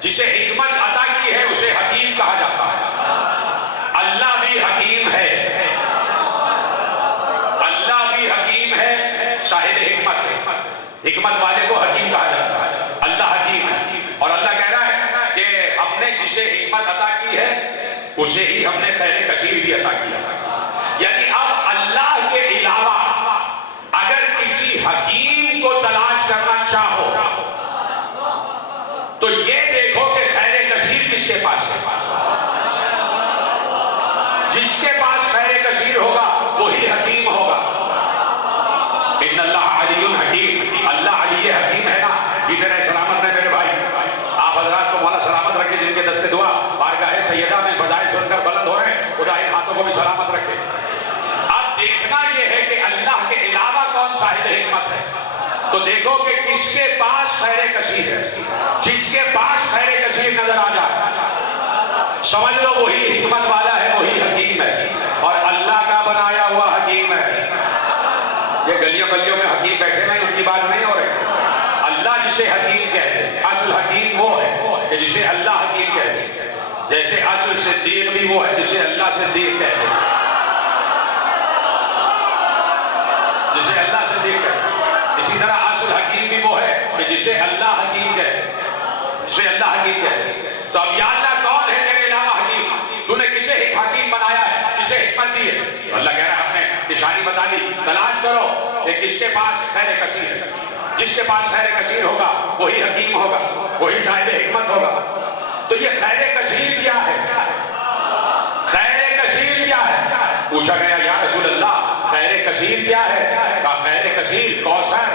جسے حکمت عطا کی ہے اسے حکیم کہا جاتا ہے. اللہ بھی حکیم ہے، اللہ بھی حکیم ہے، صاحب حکمت ہے. حکمت والے کو حکیم کہا جاتا ہے. اللہ حکیم ہے اور اللہ کہہ رہا ہے کہ ہم نے جسے حکمت عطا کی ہے اسے ہی ہم نے خیر کثیر بھی عطا کیا. یعنی اب اللہ کے علاوہ اگر کسی حکیم کو تلاش کرنا چاہو تو یہ دیکھو کہ خیر کثیر کس کے پاس ہے. جس کے پاس خیر کثیر ہوگا وہی حکیم ہوگا. ان اللہ علی حکیم، اللہ علی حکیم ہے نا. جتنے سلامت رہے میرے بھائی، آپ حضرات کو مولا سلامت رکھے. جن کے دست دعا بارگاہ سیدہ میں فضائل سن کر بلند ہو رہے ہیں، خدا ان ہاتھوں کو بھی سلامت رکھے. اب دیکھنا یہ ہے کہ اللہ کے علاوہ کون صاحب حکمت ہے. تو دیکھو کہ کس کے پاس خیر کثیر ہے. جس کے پاس خیر کثیر نظر آ جائے سمجھ لو وہی حکمت والا ہے، وہی حکیم ہے اور اللہ کا بنایا ہوا حکیم ہے. یہ گلیوں گلیوں میں حکیم بیٹھے ہیں، ان کی بات نہیں ہو رہی. اللہ جسے حکیم کہتے ہیں، اصل حکیم وہ ہے کہ جسے اللہ حکیم کہتے ہیں. جیسے اصل صدیق بھی وہ ہے جسے اللہ صدیق کہتے ہیں، جسے اللہ صدیق کہتے ہیں. اسی طرح اصل حکیم بھی وہ ہے کہ جسے اللہ حکیم کہتے ہیں، جسے اللہ حکیم کہتے ہیں. تو اب یا اللہ کون ہے تیرے علاوہ حکیم؟ تو نے کسے حکیم بنایا ہے، کسے حکمت دی ہے؟ اللہ کہہ رہا ہے ہم نے نشانی بتا دی. تلاش کرو کہ کس کے پاس خیر کثیر ہے. جس کے پاس خیر کثیر ہوگا وہی حکیم ہوگا، وہی صاحب حکمت ہوگا. تو یہ خیر کثیر کیا ہے؟ خیر کثیر کیا ہے؟ پوچھا گیا یا رسول اللہ خیر کثیر کیا ہے؟ کہا خیر کثیر کوثر.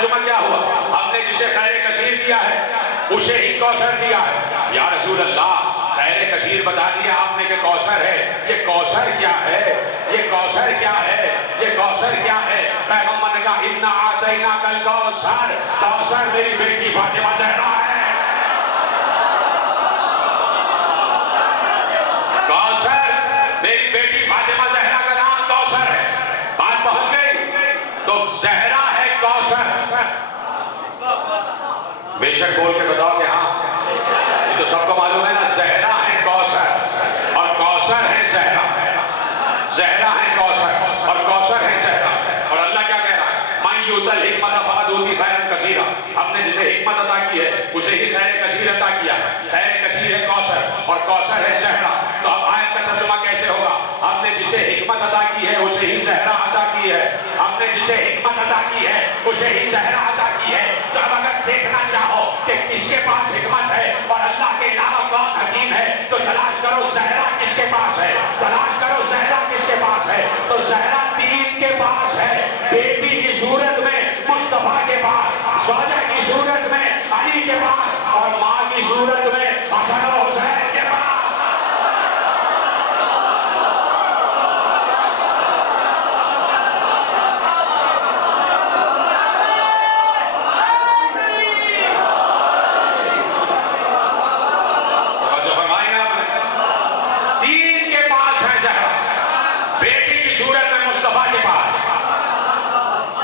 ترجمہ کیا ہوا؟ ہم نے جسے خیر کثیر دیا ہے اسے ہی کوثر دیا ہے۔ یا رسول اللہ خیر کثیر بتا دیا آپ نے کہ کوثر ہے، یہ کوثر کیا ہے؟ یہ کوثر کیا ہے؟ یہ کوثر کیا ہے؟ پیغمبر نے کہا اِنَّا أَعْطَيْنَاكَ الْكَوْثَرَ، کوثر میری بیٹی فاطمہ زہرا ہے۔ کوثر میری بیٹی فاطمہ زہرا کا نام کوثر ہے۔ بات پہنچ گئی؟ تو زہرا ہے کوثر۔ بے شک بول کے بتاؤ کہ ہاں، یہ تو سب کو معلوم ہے نا، زہرا ہے کوثر اور کوثر ہے زہرا۔ زہرا ہے کوثر اور کوثر ہے زہرا۔ اور اللہ کیا کہہ رہا ہے؟ مَن یُؤْتَ الْحِکْمَةَ فَقَدْ أُوتِیَ خَیْرًا کَثِیرًا، ہم نے جسے حکمت عطا کی ہے اسے ہی خیر کثیر عطا کیا۔ خیر کثیر ہے کوثر اور کوثر ہے زہرا۔ تو اب آیت کا ترجمہ کیسے ہوگا؟ ہم نے جسے حکمت عطا کی ہے اسے ہی زہرا عطا کی ہے، ہم نے جسے حکمت عطا کی ہے اسے ہی زہرا عطا کی ہے۔ تو اب اگر دیکھنا چاہو کہ کس کے پاس حکمت ہے اور اللہ کے علاوہ کون حکیم ہے، تو تلاش کرو زہرا کس کے پاس ہے، تلاش کرو زہرا کس کے پاس ہے۔ تو زہرا دین کے پاس ہے، بیٹی کی صورت میں مصطفیٰ کے پاس، زوجہ کی صورت میں علی کے پاس، اور ماں کی صورت میں حسن و حسین کے پاس۔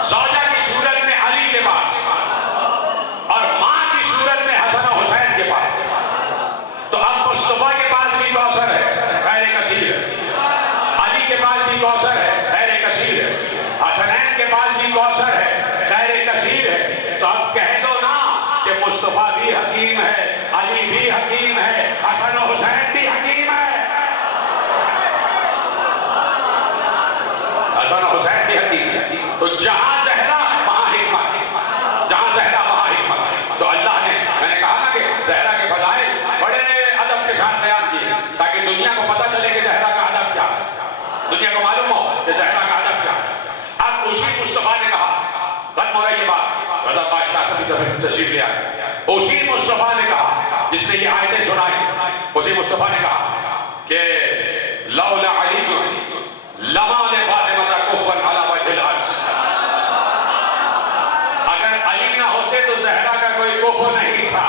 زوجہ کی صورت میں علی کے پاس اور ماں کی صورت میں حسن و حسین کے پاس۔ تو اب مصطفیٰ کے پاس بھی کوثر ہے، خیر کثیر ہے، علی کے پاس بھی کوثر ہے، خیر کثیر ہے، حسنین کے پاس بھی کوثر ہے، خیر کثیر ہے۔ تو اب کہہ دو نا کہ مصطفیٰ بھی حکیم ہے، علی بھی حکیم ہے، حسن و حسین بھی حکیم ہے، حسن و حسین بھی حکیم ہے۔ تو جہاں زہرا وہاں حکمت، جہاں زہرا وہاں حکمت۔ تو اللہ نے، میں نے کہا نا کہ زہرا کے فضائل بڑے ادب کے ساتھ بیان کیے تاکہ دنیا کو پتہ چلے کہ زہرا کا ادب کیا ہے، دنیا کو معلوم ہو کہ زہرا کا ادب کیا ہے۔ اب اسی مصطفیٰ نے کہا، ختم ہو رہی یہ بات، رضا بادشاہ سے بھی تشریف لے آئے، اسی مصطفیٰ نے کہا جس نے یہ آیتیں سنائی، اسی مصطفیٰ نے کہا کہ لولا علی لما لفاطمہ کفواً علی وجہ الارض، اگر علی نہ ہوتے تو زہرا کا کوئی کفو نہیں تھا،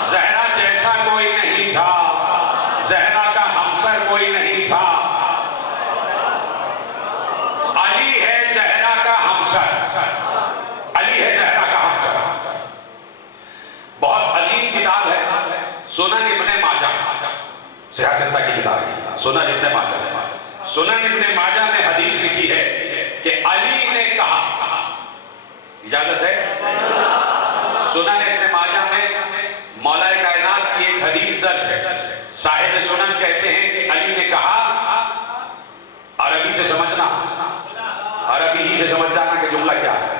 زہرا جیسا کوئی نہیں تھا، زہرا کا ہمسر کوئی نہیں تھا۔ علی ہے زہرا کا ہمسر، علی ہے زہرا کا ہمسر۔ بہت عظیم کتاب ہے سنن ابن ماجہ، سیاستہ کی کتاب ہے سنن ابن ماجہ۔ سنن ابن ماجہ میں حدیث لکھی ہے کہ علی نے کہا، اجازت ہے؟ سنن ابن ماجہ میں مولا کائنات کی ایک حدیث درج ہے، صاحب سنن کہتے ہیں کہ علی نے کہا، عربی سے سمجھنا، عربی ہی سے سمجھ جانا کہ جملہ کیا ہے،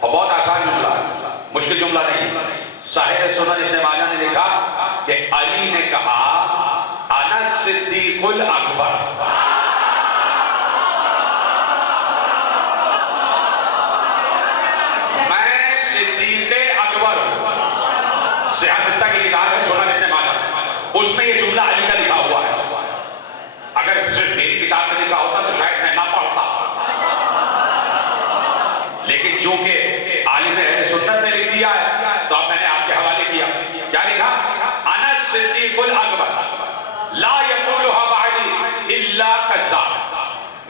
اور بہت آسان جملہ ہے، مشکل جملہ نہیں۔ صاحب سنن ابن ماجہ نے لکھا کہ علی نے کہا انا الصدیق الاکبر، میں صدیق اکبر ہوں۔ سیاستہ کی کتاب ہے سنن ابن ماجہ، اس میں یہ جملہ علی کا لکھا ہوا ہے۔ اگر صرف میری کتاب میں لکھا ہوتا تو شاید میں نہ پڑھتا، لیکن چونکہ عالم اہل سنت نے لکھ دیا ہے تو اب میں نے آپ کے حوالے کیا۔ کیا لکھا؟ انا الصدیق الاکبر لا یقولها بعدی الا کذاب،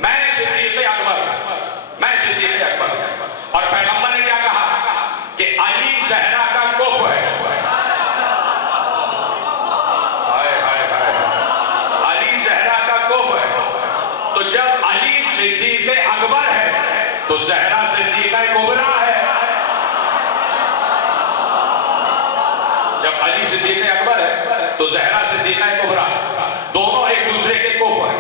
میں صدیق اکبر ہوں، میں صدیق اکبر ہوں۔ اور پیغمبر نے کیا کہا کہ علی زہرا کا کفو ہے، علی زہرا کا کفو ہے۔ تو جب علی صدیق اکبر ہے تو زہرا صدیقہ کبریٰ ہے۔ جب علی صدیق اکبر ہے تو زہرا صدیقہ کبریٰ، دونوں ایک دوسرے کے کفو ہیں۔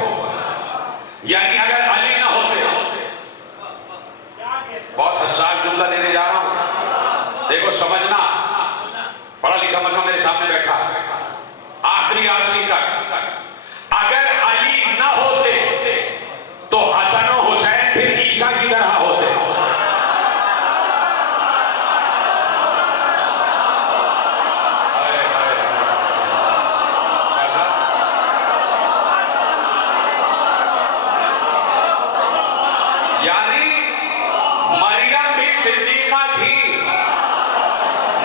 تھی،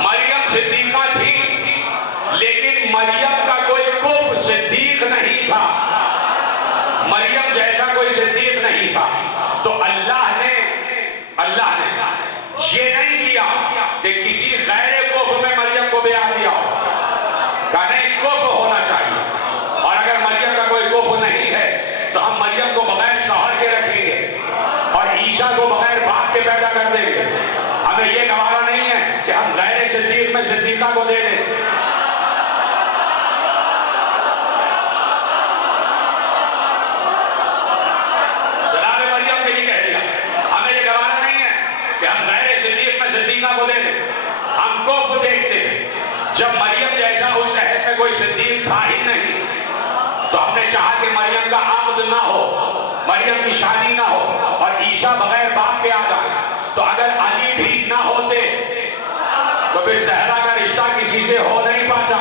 مریم صدیقہ تھی، لیکن مریم کا کوئی کفر صدیق نہیں تھا، مریم جیسا کوئی صدیق نہیں تھا۔ تو اللہ نے یہ نہیں کیا کہ کسی غیر کفر میں مریم کو بیاہ دیا ہو، کہا نہیں کفر ہونا چاہیے، اور اگر مریم کا کوئی کفر نہیں ہے تو ہم مریم کو بغیر شوہر کے رکھیں گے اور عیسیٰ کو بغیر باپ کے پیدا کر دیں گے۔ ہمیں یہ گوارا نہیں ہے کہ ہم غیر صدیق میں صدیقہ کو دے دیں۔ جناب مریم کے لیے کہہ دیا، ہمیں یہ گوارا نہیں ہے کہ ہم غیر صدیق میں صدیقہ کو دے دیں۔ ہم کفر دیکھتے ہیں، جب مریم جیسا اس عہد میں کوئی صدیق تھا ہی نہیں تو ہم نے چاہا کہ مریم کا عقد نہ ہو، مریم کی شادی نہ ہو اور عیسیٰ بغیر باپ کے آ جائے۔ تو اگر علی بھی نہ ہوتے تو پھر زہرا کا رشتہ کسی سے ہو نہیں پاتا،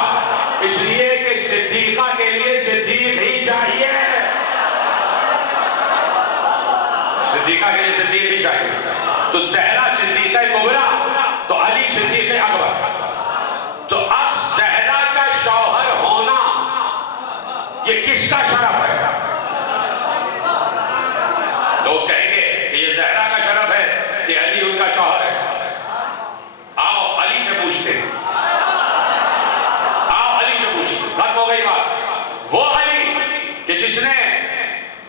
اس لیے کہ صدیقہ کے لیے صدیق ہی چاہیے، صدیقہ کے لیے صدیق ہی چاہیے۔ تو زہرا صدیقہ کبریٰ تو علی صدیق اکبر۔ تو اب زہرا کا شوہر ہونا یہ کس کا شرف ہے؟ لوگ کہیں گے کہ یہ زہرا کا شرف ہے کہ علی ان کا شوہر ہے۔ آؤ علی سے پوچھتے ہیں، آؤ علی سے پوچھتے ہیں، ختم ہو گئی بات۔ وہ علی کہ جس نے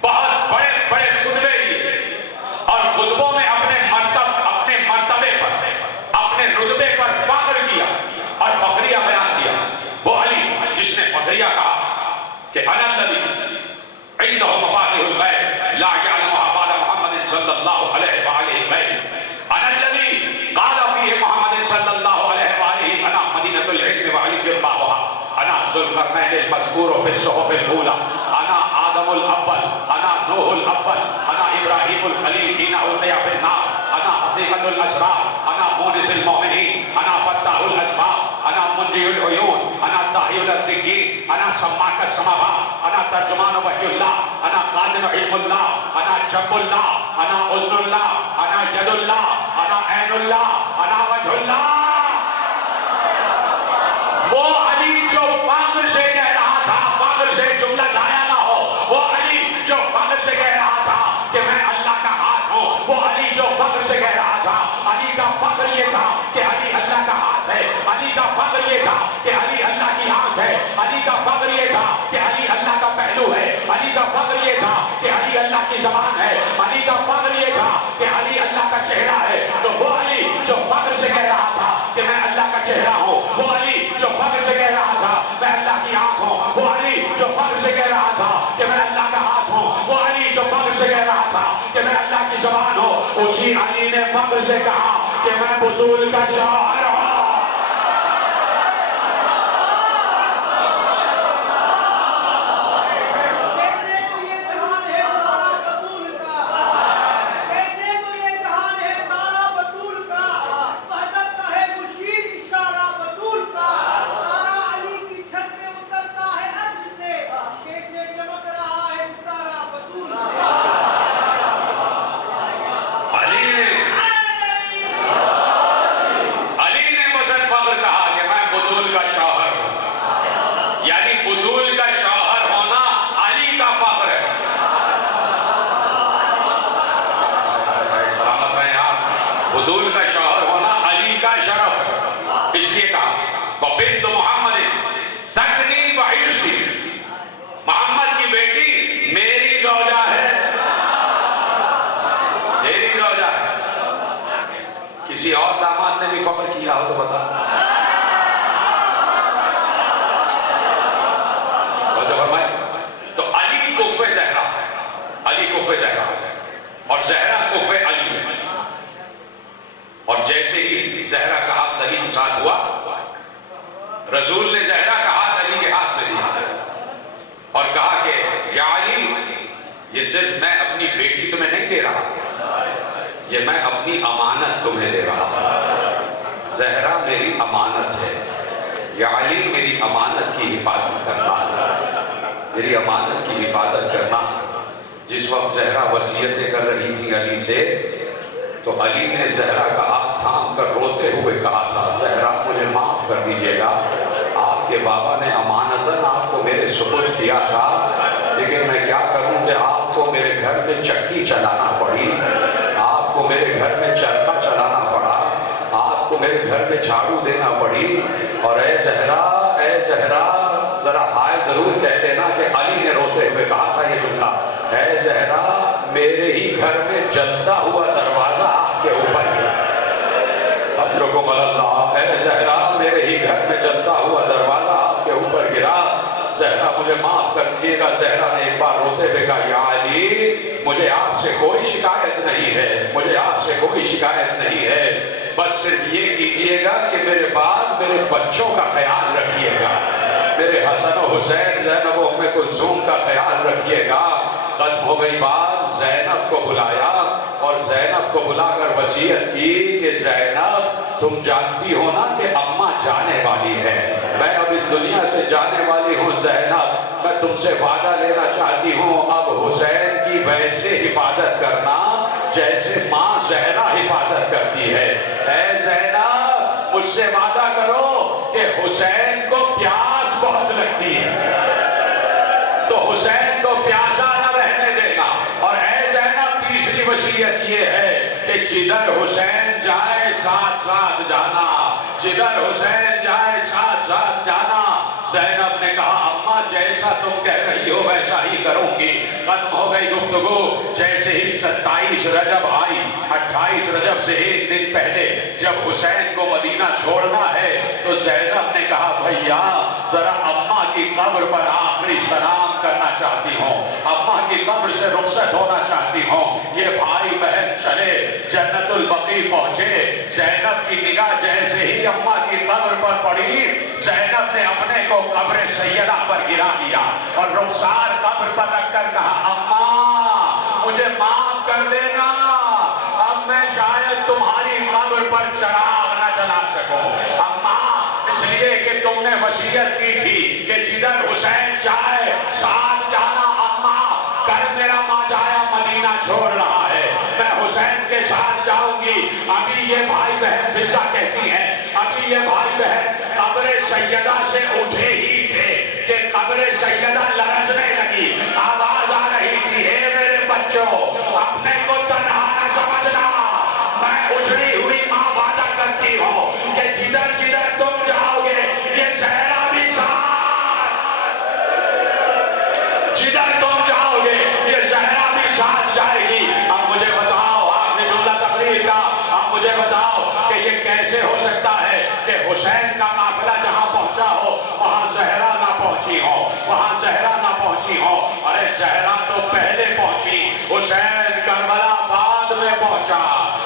بہت بڑے بڑے خطبے دیے اور خطبوں میں اپنے مرتبے پر، اپنے رتبے پر فخر کیا اور فخریہ بیان کیا، وہ علی جس نے فخریہ کہا کہ انا الذی عنده مفاتیح الغیب لا یعلمها بعد محمد صلی اللہ علیہ وآلہ غیب، انا الذی قال فیہ محمد صلی اللہ علیہ وآلہ انا مدینۃ العلم وعلی بابها، انا ذو القرنین المذکور فی الصحف الاولی، انا آدم الاول، انا نوح الاول، انا ابراہیم الخلیل حین القی فی النار، انا حقیقت الاسرار، انا مونس المؤمنین، انا فتاح الاسباب، انا منجی العیون، انا داہی الارضیین، انا سماک السماوات، انا ترجمان وحی اللہ، انا خادم علم اللہ، انا جب اللہ، انا اذن اللہ، انا ید اللہ، انا عین اللہ، انا وجہ اللہ۔ وہ علی جو فخر سے کہہ رہا تھا، فخر سے جملہ ضائع نہ ہو، وہ علی جو فخر سے کہہ رہا تھا کہ میں اللہ کا ہاتھ ہوں، وہ علی جو فخر سے کہہ رہا تھا، علی کا فخر یہ تھا کہ علی اللہ کا ہاتھ ہے، علی کا فخر یہ تھا کہ علی اللہ کی آنکھ ہے، علی کا فخر یہ تھا کہ علی اللہ کا پہلو ہے، علی کا فخر یہ تھا کہ علی اللہ کی زبان ہے، علی کا فخر یہ تھا کہ علی اللہ کا چہرہ ہے۔ تو وہ علی جو فخر سے کہہ رہا تھا کہ میں اللہ کا چہرہ ہوں، وہ علی جو فخر سے کہہ رہا تھا میں اللہ کی آنکھ ہوں، وہ علی جو فخر سے کہہ رہا تھا کہ میں اللہ کا ہاتھ ہوں، وہ علی جو فخر سے کہہ رہا تھا کہ میں اللہ کی زبان ہوں، اسی علی نے فخر سے کہا کہ میں بطول کا شوہر ہوں۔ بطول کا شوہر ہونا علی کا شرف ہے، اس لیے کہا وبنت محمد سکنی وعرسی، محمد کی بیٹی میری زوجہ ہے، میری زوجہ ہے۔ کسی اور داماد نے بھی فخر کیا ہو تو بتا۔ تو علی کفو زہرا ہے، علی کفو زہرا ہے اور زہرا کفو علی ہے۔ اور جیسے ہی زہرا کا ہاتھ علی کے ساتھ ہوا، رسول نے زہرا کا ہاتھ علی کے ہاتھ میں دیا اور کہا کہ یا علی، یہ صرف میں اپنی بیٹی تمہیں نہیں دے رہا، یہ میں اپنی امانت تمہیں دے رہا۔ زہرا میری امانت ہے، یا علی میری امانت کی حفاظت کرنا، میری امانت کی حفاظت کرنا۔ جس وقت زہرا وصیتیں کر رہی تھی علی سے تو علی نے زہرا کا ہاتھ تھام کر روتے ہوئے کہا تھا زہرا مجھے معاف کر دیجیے گا، آپ کے بابا نے امانتاً آپ کو میرے سپرد کیا تھا، لیکن میں کیا کروں کہ آپ کو میرے گھر میں چکی چلانا پڑی، آپ کو میرے گھر میں چرخا چلانا پڑا، آپ کو میرے گھر میں جھاڑو دینا پڑی، اور اے زہرا ذرا ہائے ضرور کہہ دینا کہ علی نے روتے ہوئے کہا تھا یہ جملہ، اے زہرا میرے ہی گھر میں جلتا ہوا دروازہ آپ کے اوپر گرا، اجرکم اللہ، اے زہرا میرے ہی گھر میں جلتا ہوا دروازہ آپ کے اوپر گرا، زہرا مجھے معاف کر دیجیے گا۔ زہرا نے ایک بار روتے ہوئے کہا یا علی مجھے آپ سے کوئی شکایت نہیں ہے، مجھے آپ سے کوئی شکایت نہیں ہے، بس صرف یہ کیجئے گا کہ میرے بعد میرے بچوں کا خیال رکھیے گا، میرے حسن و حسین زینب و ام کلثوم کا خیال رکھیے گا۔ ختم ہو گئی بات، زینب کو بلایا اور زینب کو بلا کر وصیت کی کہ زینب تم جانتی ہو نا کہ اماں جانے والی ہے، میں اب اس دنیا سے جانے والی ہوں، زینب میں تم سے وعدہ لینا چاہتی ہوں اب حسین کی ویسے حفاظت کرنا جیسے ماں زہرا حفاظت کرتی ہے، اے زینب مجھ سے وعدہ کرو کہ حسین کو پیاس بہت لگتی ہے تو حسین کو پیاسا نہ رہنے دینا، اور اے زینب تیسری وصیت یہ ہے کہ جدھر حسین جائے ساتھ ساتھ جانا، جدھر حسین جائے ساتھ ساتھ جانا۔ زینب نے کہا اماں جیسا تم کہہ رہی ہو ویسا ہی کروں گی۔ ختم ہو گئی گفتگو۔ جیسے ہی 27 رجب آئی، 28 رجب سے ایک دن پہلے جب حسین کو مدینہ چھوڑنا ہے تو زینب نے کہا بھیا ذرا اماں کی قبر پر آخری سلام کرنا چاہتی ہوں، اماں کی قبر سے رخصت ہونا چاہتی ہوں۔ یہ بھائی بہن چلے، جنت البقیع پہنچے، زینب کی نگاہ جیسے ہی اماں کی قبر پر پڑی، زینب نے اپنے کو قبر سیدہ پر گرا دیا اور رخسار قبر پر رکھ کر کہا اماں مجھے معاف کر دینا، اب میں شاید تمہاری قبر پر چراغ نہ جلا سکوں، اماں اس لیے کہ تم نے وصیت کی تھی کہ جدھر حسین جائے ساتھ جانا، اماں کل میرا ماں جایا مدینہ چھوڑ رہا ہے، میں حسین کے ساتھ جاؤں گی۔ ابھی یہ بھائی بہن فضا کہتی ہیں، ابھی یہ بھائی بہن قبر سیدہ سے اٹھے ہی تھے کہ قبر سیدہ لرزنے لگی، آواز آ رہی تھی اے میرے بچوں اپنے کو تنہا نہ سمجھنا، میں اجڑی ہوئی ماں وعدہ کرتی ہوں کہ جدھر جدھر تم جاؤ گے یہ زہرا بھی ساتھ، جدھر تم جاؤ گے یہ زہرا بھی ساتھ جائے گی۔ اب مجھے بتاؤ آخری جملہ تقریر کا، اب مجھے بتاؤ کہ یہ کیسے ہو سکتا ہے کہ حسین کا قافلہ جہاں پہنچا ہو وہاں زہرا نہ پہنچی ہو، وہاں زہرا نہ پہنچی ہو؟ ارے زہرا تو پہلے پہنچی، حسین کربلا بعد میں پہنچا،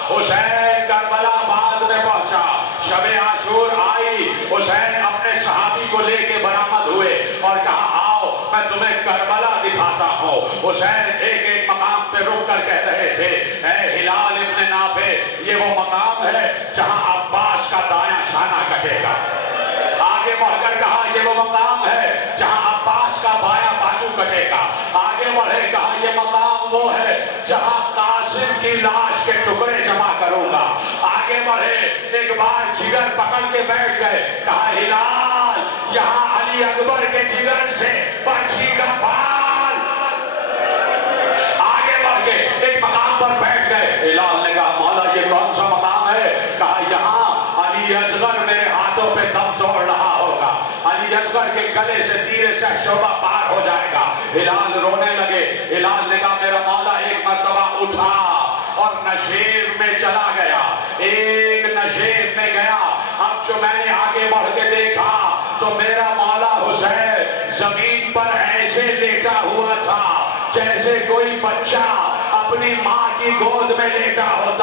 حسین کربلا بعد میں پہنچا۔ شب عاشور آئی، حسین اپنے صحابی کو لے کے برآمد ہوئے اور کہا آؤ میں تمہیں کربلا دکھاتا ہوں۔ حسین ایک ایک مقام پہ رک کر کہہ رہے تھے اے ہلال ابن نافع یہ وہ مقام ہے جہاں عباس کا دایاں شانہ کٹے گا، آگے بڑھ کر کہا یہ وہ مقام ہے جہاں عباس کا بایاں بازو کٹے گا، آگے بڑھے کہا یہ مقام وہ ہے جہاں قاسم کی لاش کے ٹکڑے جمع کروں گا، آگے بڑھے ایک بار جگر پکڑ کے بیٹھ گئے، کہا ہلال یہاں علی اکبر کے جگر سے پنچھی کا بال، آگے بڑھ کے ایک مقام پر بیٹھ گئے، ہلال نے کہا مولا یہ کون سا مقام ہے؟ کہا یہاں علی اصغر میرے ہاتھوں پہ دم توڑ رہا ہوگا، علی اصغر کے گلے سے تیر سے شعبہ پار ہو جائے گا۔ ہلال رونے لگے، ہلال نے کہا میرا مولا ایک مرتبہ اٹھا اور نشیب میں چلا گیا، ایک نشیب میں گیا، اب جو میں نے آگے بڑھ کے دیکھا تو میرا مولا حسین زمین پر ایسے لیٹا ہوا تھا جیسے کوئی بچہ اپنی ماں کی گود میں لیٹا ہوتا